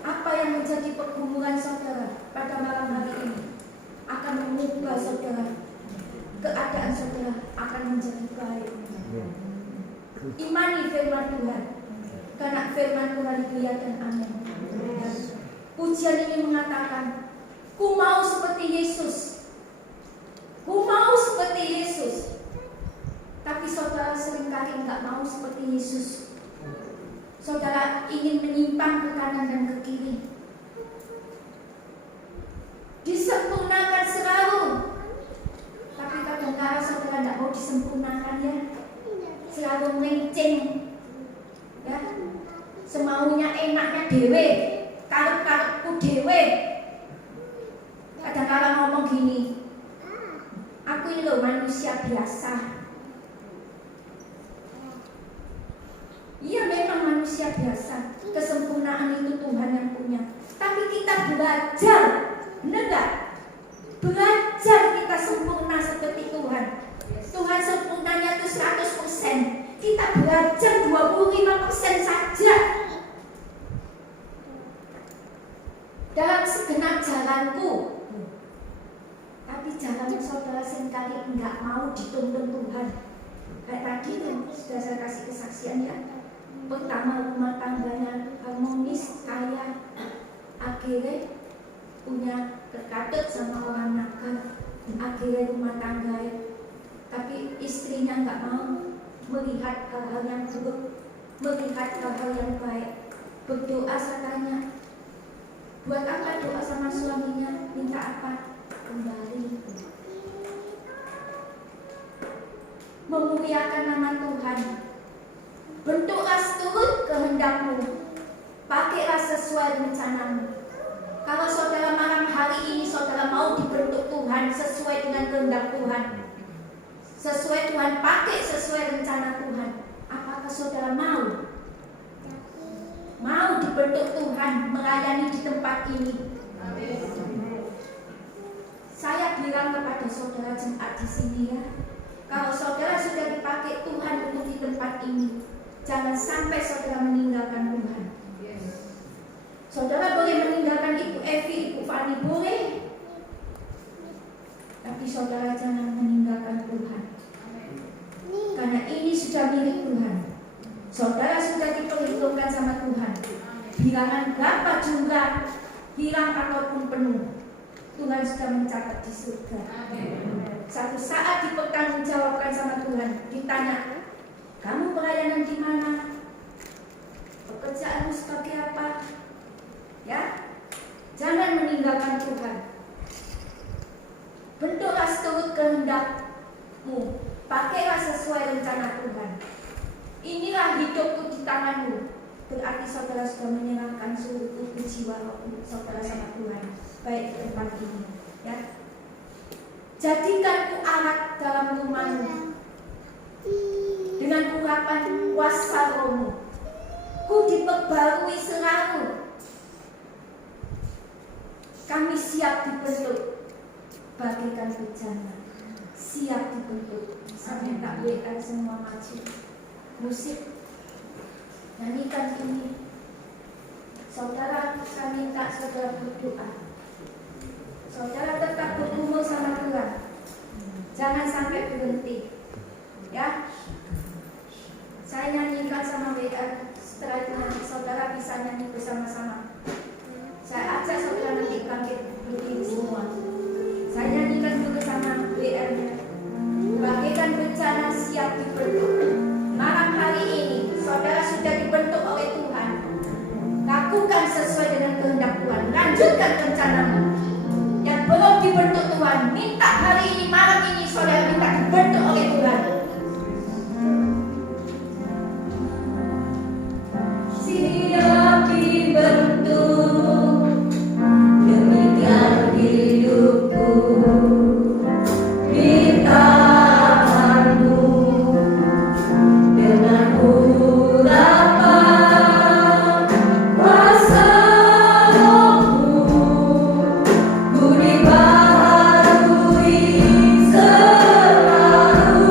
Apa yang menjadi pergumulan saudara pada malam hari ini akan mengubah saudara. Keadaan saudara akan menjadi baik. Imani firman Tuhan, karena firman Tuhan itu ya dan amin. Pujian ini mengatakan, ku mau seperti Yesus. Ku mau seperti Yesus. Tapi saudara seringkali enggak mau seperti Yesus. Saudara ingin menyimpang ke kanan dan ke kiri. Disempurnakan selalu. Tapi kadang-kadang saudara enggak mau disempurnakan, ya. Selalu melenceng, ya. Semaunya enaknya dewe, karep-karepku dewe. Kadang manusia biasa. Iya, memang manusia biasa. Kesempurnaan itu Tuhan yang punya. Tapi kita belajar, benar gak? Belajar kita sempurna seperti Tuhan. Tuhan sempurnanya itu 100%. Kita belajar 25% saja. Dalam segenap jalanku. Tapi jalan saudara seringkali enggak mau dituntun Tuhan. Kayak tadi yang sudah saya kasih kesaksian ya. Pertama rumah tangganya harmonis, kaya, akhirnya punya terkatut sama orang nakal, akhirnya rumah tangga, tapi istrinya nggak mau melihat hal-hal yang buruk, melihat hal-hal yang baik. Berdoa katanya, buat apa doa sama suaminya, minta apa? Kembali. Memuliakan nama Tuhan. Bentuklah seturut kehendakmu, pakailah sesuai rencanamu. Kalau saudara malam hari ini saudara mau dibentuk Tuhan sesuai dengan kehendak Tuhan, sesuai Tuhan pakai sesuai rencana Tuhan, apakah saudara mau? Mau dibentuk Tuhan melayani di tempat ini? Saya bilang kepada saudara jemaat di sini ya, kalau saudara sudah dipakai Tuhan untuk di tempat ini, jangan sampai saudara meninggalkan Tuhan. Saudara boleh meninggalkan Ibu Evi, Ibu Fani boleh, tapi saudara jangan meninggalkan Tuhan. Karena ini sudah milik Tuhan. Saudara sudah diperhitungkan sama Tuhan. Bilangan berapa jumlah, hilang ataupun penuh, Tuhan sudah mencatat di surga. Satu saat dipertanggungjawabkan sama Tuhan, ditanya, kamu pelayanan di mana? Pekerjaanmu sebagai apa? Ya, jangan meninggalkan Tuhan. Bentuklah seturut kehendakmu, pakailah sesuai rencana Tuhan. Inilah hidupku di tanganmu. Berarti saudara sudah menyerahkan seluruh tubuh jiwa saudara sama Tuhan, baik di tempat ini. Ya, jadikan ku alat dalam rumahmu dengan urapan kuasa rohmu. Ku diperbarui selalu. Kami siap dibentuk bagaikan bejana, siap dibentuk. Saya minta WA semua maju. Musik, nyanyikan ini. Saudara, saya minta saudara berdoa. Saudara tetap berumur sama Tuhan. Jangan sampai berhenti. Ya, saya nyanyikan sama WR. Setelah itu nanti saudara bisa nyanyi bersama-sama. Saya ajak saudara nanti bangkit berdiri semua. Saya nyanyikan dulu sama WR-nya. Bagaikan bencana siap dibentuk. Malam hari ini saudara sudah dibentuk oleh Tuhan. Lakukan sesuai dengan kehendak Tuhan. Lanjutkan rencanamu. Yang belum dibentuk Tuhan, minta hari ini, malam ini saudara minta dibentuk oleh Tuhan. Siap dibentuk, demikian hidupku di tanganmu, dengan urapan kuasa rohmu, ku dibaharui selalu.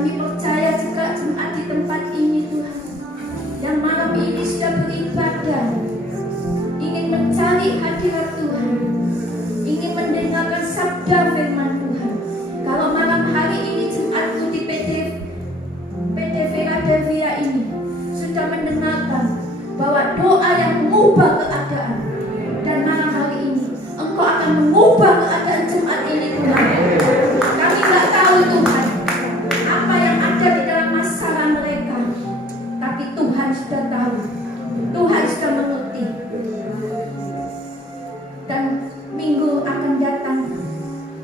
Kami percaya juga jemaat di tempat ini Tuhan, yang malam ini sudah beribadah, ingin mencari hadirat Tuhan, ingin mendengarkan sabda firman Tuhan. Kalau malam hari ini jemaatku di PD Philadelphia ini sudah mendengarkan bahwa doa yang mengubah keadaan, dan malam hari ini Engkau akan mengubah keadaan jemaat ini Tuhan. Kami tidak tahu Tuhan apa yang ada di dalam masalah mereka, tapi Tuhan sudah tahu, Tuhan sudah mengerti. Dan minggu akan datang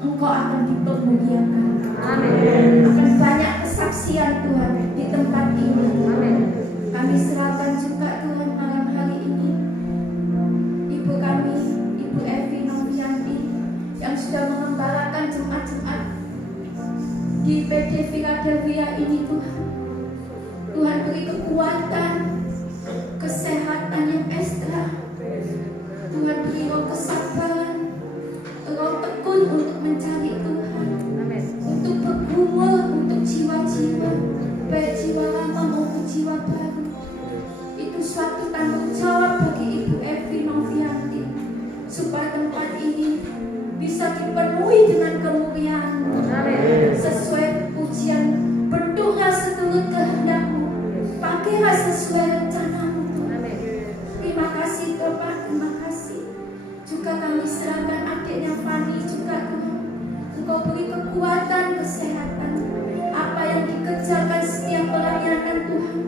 Engkau akan dipermuliakan. Akan banyak kesaksian Tuhan di tempat ini. Kami serahkan juga Tuhan malam hari ini Ibu kami, Ibu Evi Novianti, yang sudah mengembalakan jemaat-jemaat di PD Philadelphia ini Tuhan. Tuhan beri kekuatan, kesehatan yang ekstra. Tuhan beri roh kesabaran, roh tekun untuk mencari Tuhan, untuk bergumul untuk jiwa-jiwa, baik jiwa lama maupun jiwa baru. Itu suatu tanggung jawab bagi Ibu Evi Novianti, supaya tempat ini bisa dipenuhi dengan kemuliaan sesuai pujian. Bentuklah seturut kehendak-Mu, pakailah sesuai rencana-Mu. Terima kasih Bapak, terima kasih. Juga kami serahkan adiknya Fani juga Tuhan. Engkau beri kekuatan, kesehatan. Apa yang dikerjakan setiap pelayanan Tuhan,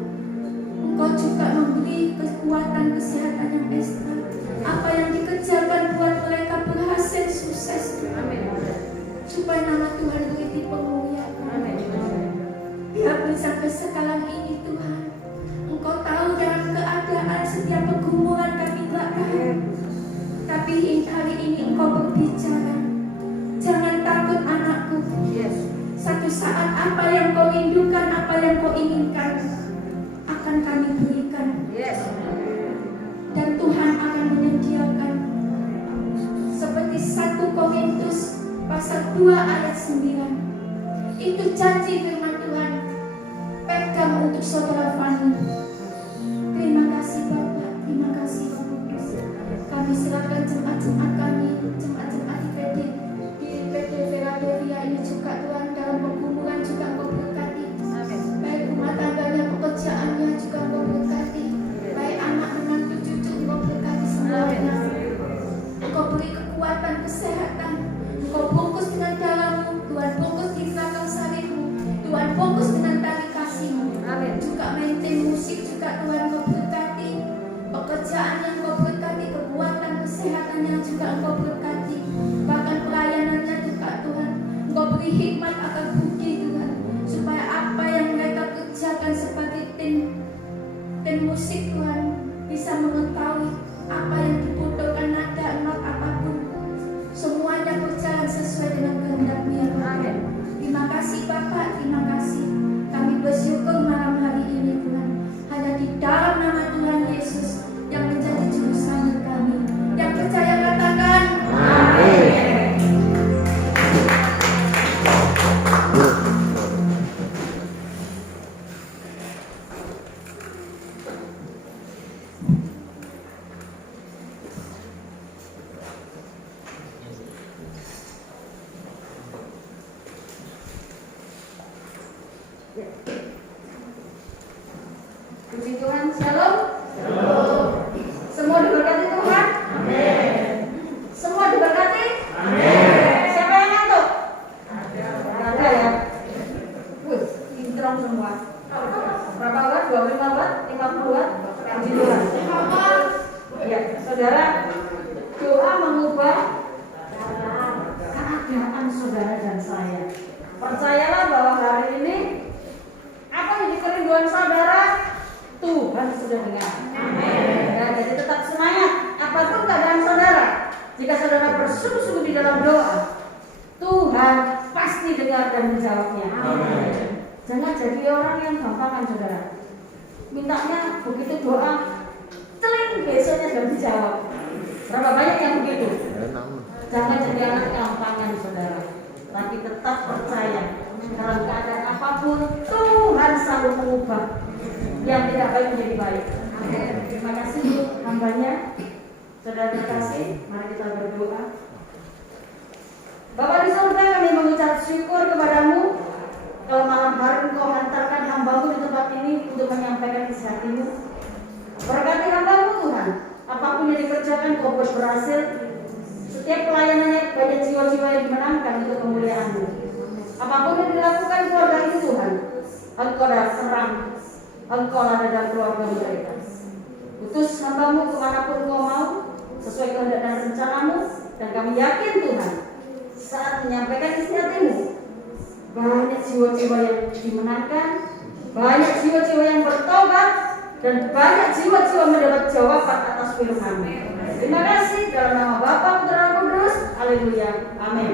Engkau juga memberi kekuatan, kesehatan yang ekstra. Apa yang dikerjakan buat mereka berhasil, sukses Tuhan. Supaya nama Tuhan beri dipermuliakan. Biarpun sampai sekarang ini Tuhan, Engkau tahu dalam keadaan setiap pergumulan kami tak tahu. Tapi hari ini Engkau berbicara. Jangan takut anakku. Satu saat apa yang kau rindukan, apa yang kau inginkan, akan kami berikan. Dan Tuhan akan menyediakan. Seperti 1 Korintus pasal 2 ayat 9. Itu janji firman Tuhan. Pegang untuk saudara Fani. Terima kasih Bapak, terima kasih Roh Kudus. Kami serahkan jemaat-jemaat kami, jemaat-jemaat di PD Philadelphia ini juga Tuhan, dalam pergumulan juga Engkau berkati. Baik rumah tangganya, pekerjaannya juga Engkau berkati. Baik anak menantu cucu Engkau berkati semuanya. Engkau beri kekuatan, kesehatan. Engkau bungkus dengan darah-Mu, Tuhan bungkus di belakang salib-Mu, Tuhan bungkus dengan tali kasih-Mu. Juga maintain musik juga Tuhan Engkau berkati. Pekerjaan yang Engkau berkati, kekuatan, kesehatan yang juga Engkau berkati. Bahkan pelayanannya juga Tuhan Engkau beri hikmat akan budi Tuhan, supaya apa yang mereka kerjakan sebagai tim musik Tuhan bisa mengetahui apa yang dibutuhkan, nada, not apapun, semuanya berjalan sesuai dengan kehendak-Mu ya Tuhan. Terima kasih Bapak, terima kasih. Kami bersyukur malam hari ini Tuhan, hanya di dalam nama Tuhan Yesus yang menjadi juru selamat kami. Yang percaya katakan amin. Puji Tuhan, shalom. Semua diberkati Tuhan. Semua diberkati. Siapa yang ngantuk? Ada ya. Wih, pinterong semua. Berapa watt? 25 watt? 50 watt? Puji Tuhan. Ya, saudara, doa mengubah keadaan saudara dan saya. Percayalah bahwa hari ini apa yang jadi kerinduan saudara, Tuhan sudah dengar. Ya, jadi tetap semangat. Apapun keadaan saudara, jika saudara bersungguh-sungguh di dalam doa, Tuhan pasti dengar dan menjawabnya. Jangan jadi orang yang gampangan saudara. Mintanya begitu doa, teling besoknya sudah dijawab. Berapa banyak yang begitu? Jangan jadi anak gampangan saudara, tapi tetap percaya dalam keadaan apapun apapun Tuhan selalu mengubah yang tidak baik menjadi baik. Terima kasih untuk hambanya. Saudara terkasih, mari kita berdoa. Bapa di surga, kami mengucap syukur kepadamu kalau malam hari Engkau hantarkan hambamu di tempat ini untuk menyampaikan isi hatimu. Berkati hambamu Tuhan, apapun yang dikerjakan Kau buat berhasil. Setiap pelayanannya banyak jiwa-jiwa yang dimenangkan untuk kemuliaan-Mu. Apapun yang dilakukan keluarga ini Tuhan, Engkau adalah terang, Engkau ada dalam keluarga mereka. Utus hambamu kemanapun Kau mau, sesuai kehendak dan rencanamu, dan kami yakin Tuhan, saat menyampaikan isi hatimu, banyak jiwa-jiwa yang dimenangkan, banyak jiwa-jiwa yang bertobat, dan banyak jiwa-jiwa mendapat jawaban atas firman. Terima kasih dalam nama Bapa, Putra, dan Roh Kudus. Haleluya. Amin.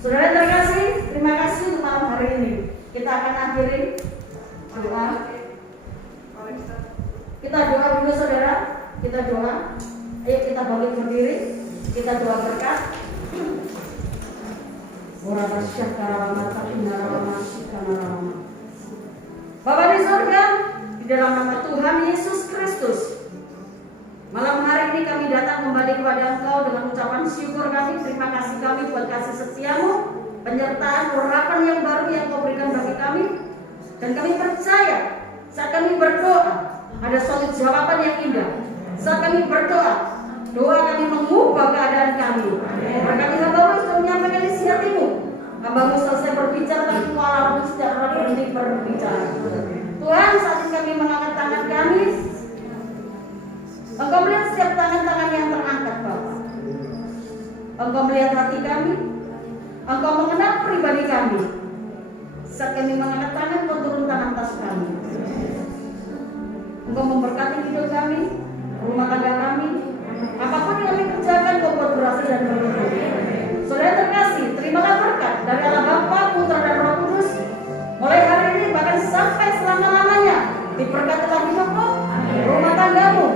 Saudara terkasih, terima kasih untuk malam hari ini. Kita akan akhiri doa. Kita doa dulu saudara. Kita doa. Ayo kita bangkit berdiri. Kita doa berkat. Bapa di surga, di dalam nama Tuhan Yesus Kristus, malam hari ini kami datang kembali kepada Engkau dengan ucapan syukur kami, terima kasih kami buat kasih setiamu, penyertaan, urapan yang baru yang Kau berikan bagi kami. Dan kami percaya saat kami berdoa ada suatu jawaban yang indah. Saat kami berdoa, doa kami mengubah keadaan kami. Berkati hambamu sudah menyampaikan isi hatimu. Hambamu selesai berbicara, tapi kuala roh setiap orang berhenti berbicara. Tuhan, saat ini kami mengangkat tangan kami. Engkau melihat setiap tangan-tangan yang terangkat, Bapak. Engkau melihat hati kami. Engkau mengenal pribadi kami. Saat kami mengangkat tangan, Kau turun tangan atas kami. Engkau memberkati hidup kami, rumah tangga kami. Apapun yang kami kerjakan, Kau buat berhasil dan beruntung. Saudara terkasih, terimalah berkat dari Allah Bapa, Putra, dan Roh Kudus. Mulai hari ini bahkan sampai selama-lamanya. Diberkatilah hidupmu, rumah tanggamu,